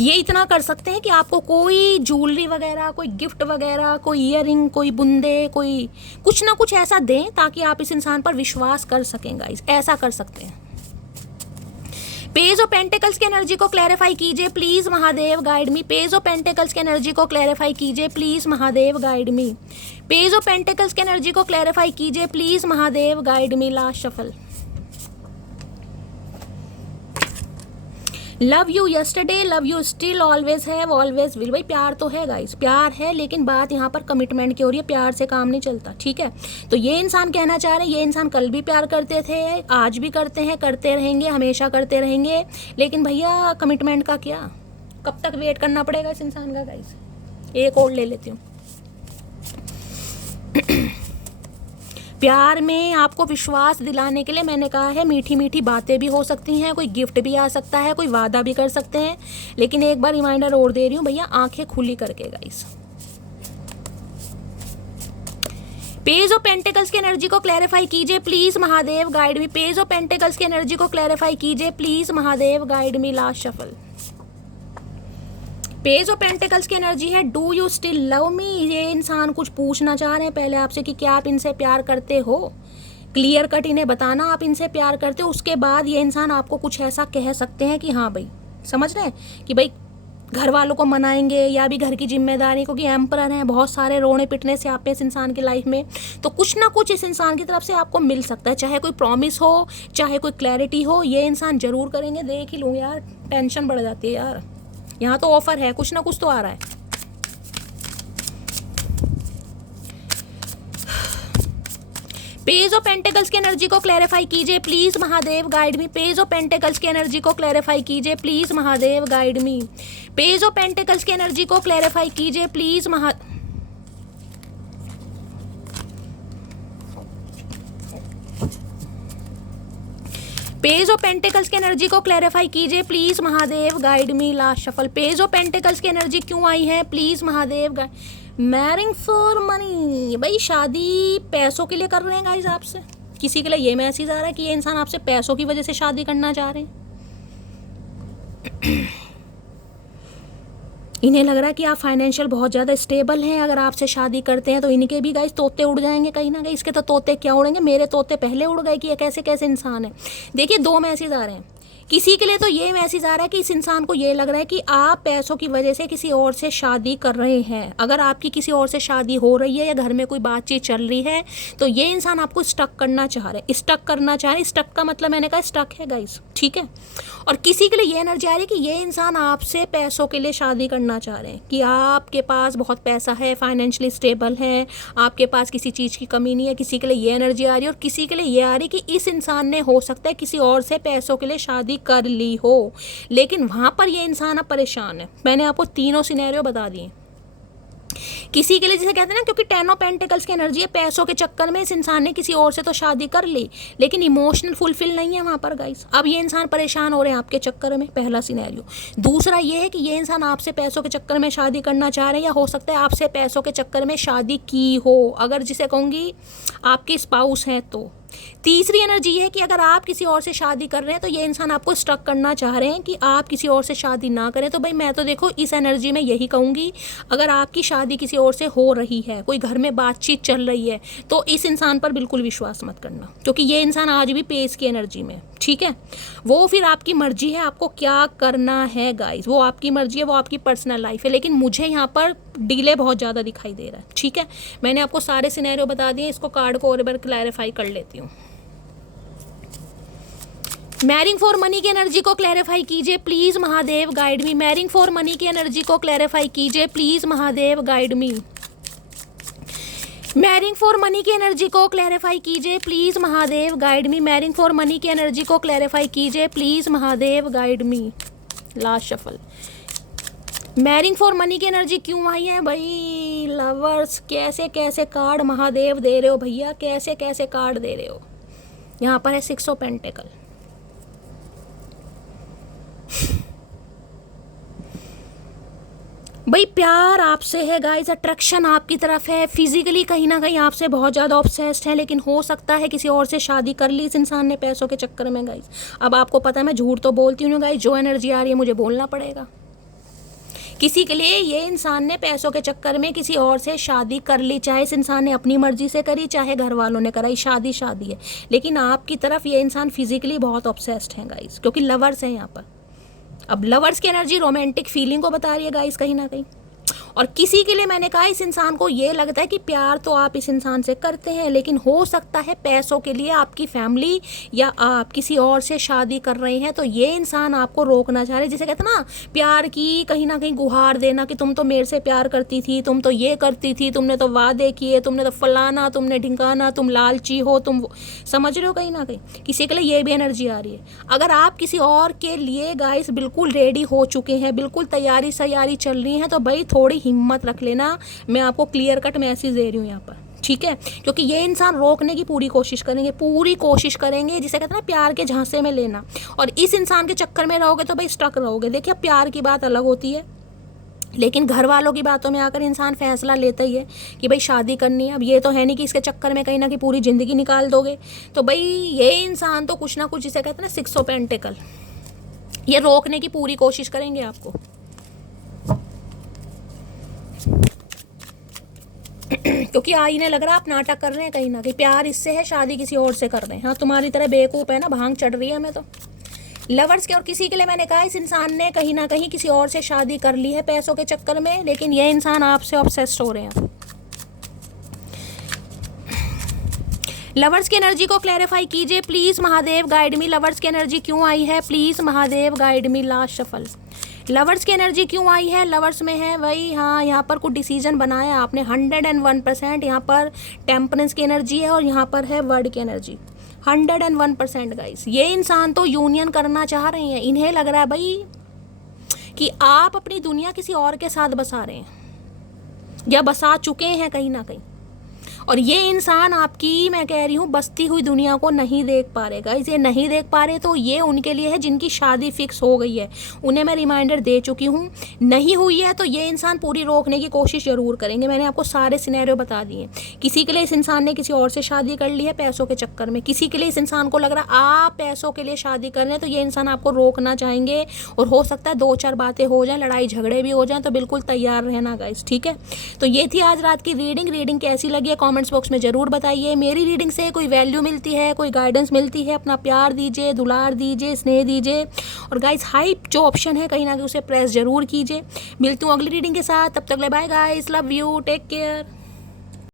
ये इतना कर सकते हैं कि आपको कोई ज्वेलरी वगैरह, कोई गिफ्ट वगैरह, कोई ईयरिंग, कोई बुंदे, कोई कुछ ना कुछ ऐसा दें ताकि आप इस इंसान पर विश्वास कर सकें गाइस, ऐसा कर सकते हैं। पेज ऑफ पेंटिकल्स की एनर्जी को क्लैरिफाई कीजिए please Mahadev guide me. Page of pentacles की एनर्जी को क्लैरिफाई कीजिए please Mahadev guide me. Page of pentacles की एनर्जी को क्लैरिफाई कीजिए please Mahadev guide me. Last shuffle. Love you yesterday, love you still, always have, always will. भाई प्यार तो है गाइस, प्यार है, लेकिन बात यहाँ पर कमिटमेंट की हो रही है, प्यार से काम नहीं चलता, ठीक है। तो ये इंसान कहना चाह रहे हैं, ये इंसान कल भी प्यार करते थे, आज भी करते हैं, करते रहेंगे, हमेशा करते रहेंगे, लेकिन भैया कमिटमेंट का क्या, कब तक वेट करना पड़ेगा इस इंसान का गाइस। एक और ले लेती हूँ। प्यार में आपको विश्वास दिलाने के लिए मैंने कहा है मीठी मीठी बातें भी हो सकती हैं, कोई गिफ्ट भी आ सकता है, कोई वादा भी कर सकते हैं, लेकिन एक बार रिमाइंडर और दे रही हूँ भैया, आंखें खुली करके गाइस। पेज ऑफ पेंटिकल्स की एनर्जी को क्लैरिफाई कीजिए please Mahadev guide me. Page of pentacles की एनर्जी को क्लैरिफाई कीजिए please Mahadev guide me. Last shuffle. Page of pentacles की एनर्जी है do you still love me. ये इंसान कुछ पूछना चाह रहे हैं पहले आपसे कि क्या आप इनसे प्यार करते हो। क्लियर कट इन्हें बताना आप इनसे प्यार करते हो, उसके बाद ये इंसान आपको कुछ ऐसा कह सकते हैं कि हाँ भाई, समझ रहे हैं कि भाई घर वालों को मनाएंगे या भी घर की जिम्मेदारी, क्योंकि एम्परर हैं, बहुत सारे रोने पिटने से आप इस इंसान की लाइफ में, तो कुछ ना कुछ इस इंसान की तरफ से आपको मिल सकता है, चाहे कोई प्रॉमिस हो, चाहे कोई क्लैरिटी हो, ये इंसान जरूर करेंगे। देख ही लूँ यार, टेंशन बढ़ जाती है यार, यहाँ तो ऑफर है, कुछ ना कुछ तो आ रहा है। पेज ऑफ पेंटिकल्स की एनर्जी को क्लैरिफाई कीजिए please Mahadev guide me. Page of pentacles की एनर्जी को क्लैरिफाई कीजिए please Mahadev guide me. Page of pentacles की एनर्जी को क्लैरिफाई कीजिए प्लीज पेज ऑफ पेंटिकल्स की एनर्जी को क्लैरिफाई कीजिए please Mahadev guide me. Last shuffle. Page of pentacles की एनर्जी क्यों आई है please Mahadev guide. Marrying for money. भाई शादी पैसों के लिए कर रहे हैं गाइस आपसे, किसी के लिए ये मैसेज आ रहा है कि ये इंसान आपसे पैसों की वजह से शादी करना चाह रहे हैं। इन्हें लग रहा है कि आप फाइनेंशियल बहुत ज़्यादा स्टेबल हैं, अगर आपसे शादी करते हैं तो इनके भी गाइस तोते उड़ जाएंगे कहीं ना कहीं। इसके तो तोते क्या उड़ेंगे, मेरे तोते पहले उड़ गए कि ये कैसे कैसे इंसान है। देखिए दो मैसेज आ रहे हैं, किसी के लिए तो ये मैसेज आ रहा है कि इस इंसान को ये लग रहा है कि आप पैसों की वजह से किसी और से शादी कर रहे हैं। अगर आपकी किसी और से शादी हो रही है या घर में कोई बातचीत चल रही है तो ये इंसान आपको स्टक करना चाह रहे हैं, स्टक करना चाह रहे हैं। स्टक का मतलब मैंने कहा स्टक है गाइस, ठीक है। और किसी के लिए ये एनर्जी आ रही है कि ये इंसान आपसे पैसों के लिए शादी करना चाह रहे हैं, कि आपके पास बहुत पैसा है, फाइनेंशियली स्टेबल है, आपके पास किसी चीज़ की कमी नहीं है। किसी के लिए ये एनर्जी आ रही है और किसी के लिए ये आ रही है कि इस इंसान ने हो सकता है किसी और से पैसों के लिए शादी कर ली हो, लेकिन वहां पर ये इंसान अब परेशान है। मैंने आपको तीनों सिनेरियो बता दिए। किसी के लिए जिसे कहते हैं ना, क्योंकि 10 ऑफ पेंटिकल्स की एनर्जी है, पैसों के चक्कर में इस इंसान ने किसी और से तो शादी कर ली लेकिन इमोशनल फुलफिल नहीं है वहां पर गाइस। अब ये इंसान परेशान हो रहे हैं आपके चक्कर में, पहला सिनेरियो। दूसरा ये है कि ये इंसान आपसे पैसों के चक्कर में शादी करना चाह रहे हैं, या हो सकता है आपसे पैसों के चक्कर में शादी की हो, अगर जिसे कहूँगी आपके स्पाउस हैं तो। तीसरी एनर्जी है कि अगर आप किसी और से शादी कर रहे हैं तो ये इंसान आपको स्टक करना चाह रहे हैं कि आप किसी और से शादी ना करें। तो भाई मैं तो देखो इस एनर्जी में यही कहूँगी, अगर आपकी शादी किसी और से हो रही है, कोई घर में बातचीत चल रही है, तो इस इंसान पर बिल्कुल विश्वास मत करना, क्योंकि ये इंसान आज भी पेस की एनर्जी में, ठीक है। वो फिर आपकी मर्जी है आपको क्या करना है गाइस, वो आपकी मर्जी है, वो आपकी पर्सनल लाइफ है, लेकिन मुझे यहाँ पर डिले बहुत ज़्यादा दिखाई दे रहा है, ठीक है। मैंने आपको सारे सिनेरियो बता दिए, इसको कार्ड को और एक बार क्लैरिफाई कर लेती हूँ। मैरिंग फॉर मनी की एनर्जी को क्लैरिफाई कीजिए please Mahadev guide me. Marrying for money की एनर्जी को क्लैरिफाई कीजिए please Mahadev guide me. Marrying for money की एनर्जी को क्लैरिफाई कीजिए please Mahadev guide me. Marrying for money की एनर्जी को क्लैरिफाई कीजिए please Mahadev guide me. Last shuffle. Marrying for money की एनर्जी क्यों आई है भाई लवर्स, कैसे कैसे कार्ड महादेव दे रहे हो भैया, कैसे कैसे कार्ड दे रहे हो। यहाँ पर है 6 ऑफ पेंटिकल। भाई प्यार आपसे है गाइस, अट्रैक्शन आपकी तरफ है, फिजिकली कहीं ना कहीं आपसे बहुत ज़्यादा ऑब्सेस्ड है, लेकिन हो सकता है किसी और से शादी कर ली इस इंसान ने पैसों के चक्कर में गाइस। अब आपको पता है मैं झूठ तो बोलती हूँ गाइस, जो एनर्जी आ रही है मुझे बोलना पड़ेगा, किसी के लिए ये इंसान ने पैसों के चक्कर में किसी और से शादी कर ली, चाहे इस इंसान ने अपनी मर्जी से करी चाहे घर वालों ने कराई, शादी शादी है। लेकिन आपकी तरफ ये इंसान फिजिकली बहुत ऑब्सेस्ड है गाइस, क्योंकि लवर्स है यहाँ पर। अब लवर्स की एनर्जी रोमांटिक फीलिंग को बता रही है गाइस कहीं ना कहीं। और किसी के लिए मैंने कहा इस इंसान को ये लगता है कि प्यार तो आप इस इंसान से करते हैं, लेकिन हो सकता है पैसों के लिए आपकी फैमिली या आप किसी और से शादी कर रहे हैं, तो ये इंसान आपको रोकना चाह रहे हैं। जिसे कहते हैं ना प्यार की कहीं ना कहीं गुहार देना कि तुम तो मेरे से प्यार करती थी, तुम तो ये करती थी, तुमने तो वादे किए, तुमने तो फलाना, तुमने ढिंकाना, तुम लालची हो, तुम समझ रहे हो कहीं ना कहीं। किसी के लिए ये भी एनर्जी आ रही है। अगर आप किसी और के लिए गाइस बिल्कुल रेडी हो चुके हैं, बिल्कुल तैयारी सैयारी चल रही है, तो भाई थोड़ी हिम्मत रख लेना। मैं आपको क्लियर कट मैसेज दे रही हूँ यहाँ पर, ठीक है। क्योंकि ये इंसान रोकने की पूरी कोशिश करेंगे, जिसे कहते हैं ना प्यार के झांसे में लेना। और इस इंसान के चक्कर में रहोगे तो भाई स्टक रहोगे। देखिए प्यार की बात अलग होती है, लेकिन घर वालों की बातों में आकर इंसान फैसला लेता ही है कि भाई शादी करनी है। अब ये तो है नहीं कि इसके चक्कर में कहीं ना कहीं पूरी ज़िंदगी निकाल दोगे। तो भाई ये इंसान तो कुछ ना कुछ, जिसे कहते हैं ना 6 ऑफ पेंटिकल, ये रोकने की पूरी कोशिश करेंगे आपको। क्योंकि इन्हें लग रहा है आप नाटक कर रहे हैं कहीं ना कहीं, प्यार इससे है, शादी किसी और से कर रहे हैं। हाँ तुम्हारी तरह बेवकूफ़ है ना, भांग चढ़ रही है हमें तो। लवर्स के और किसी के लिए मैंने कहा इस इंसान ने कहीं ना कहीं किसी और से शादी कर ली है पैसों के चक्कर में, लेकिन ये इंसान आपसे ऑब्सेस्ड हो रहे हैं। लवर्स की एनर्जी को क्लैरिफाई कीजिए please, Mahadev guide me. Lovers की एनर्जी क्यों आई है please Mahadev guide me. Last shuffle, lovers की एनर्जी क्यों आई है? लवर्स में है वही, हाँ यहाँ पर कुछ डिसीजन बनाया आपने 101%। यहाँ पर टेम्परेंस की एनर्जी है और यहाँ पर है वर्ड की एनर्जी 101% गाइस। ये इंसान तो यूनियन करना चाह रहे हैं। इन्हें लग रहा है भाई कि आप अपनी दुनिया किसी और के साथ बसा रहे हैं या बसा चुके हैं कहीं ना कहीं। और ये इंसान आपकी, मैं कह रही हूँ, बसती हुई दुनिया को नहीं देख पा रहे गाइस। ये नहीं देख पा रहे तो ये उनके लिए है जिनकी शादी फिक्स हो गई है। उन्हें मैं रिमाइंडर दे चुकी हूँ, नहीं हुई है तो ये इंसान पूरी रोकने की कोशिश ज़रूर करेंगे। मैंने आपको सारे सिनेरियो बता दिए। किसी के लिए इस इंसान ने किसी और से शादी कर ली है पैसों के चक्कर में। किसी के लिए इस इंसान को लग रहा है आप पैसों के लिए शादी कर रहे हैं, तो ये इंसान आपको रोकना चाहेंगे। और हो सकता है 2-4 बातें हो जाएं, लड़ाई झगड़े भी हो जाएं, तो बिल्कुल तैयार रहना गाइस, ठीक है। तो ये थी आज रात की रीडिंग कैसी लगी है कॉमेंट्स बॉक्स में ज़रूर बताइए। मेरी रीडिंग से कोई वैल्यू मिलती है, कोई गाइडेंस मिलती है, अपना प्यार दीजिए, दुलार दीजिए, स्नेह दीजिए। और गाइस हाइप जो ऑप्शन है कहीं ना कहीं उसे प्रेस जरूर कीजिए। मिलती हूँ अगली रीडिंग के साथ, तब तक ले bye guys, love you, take care.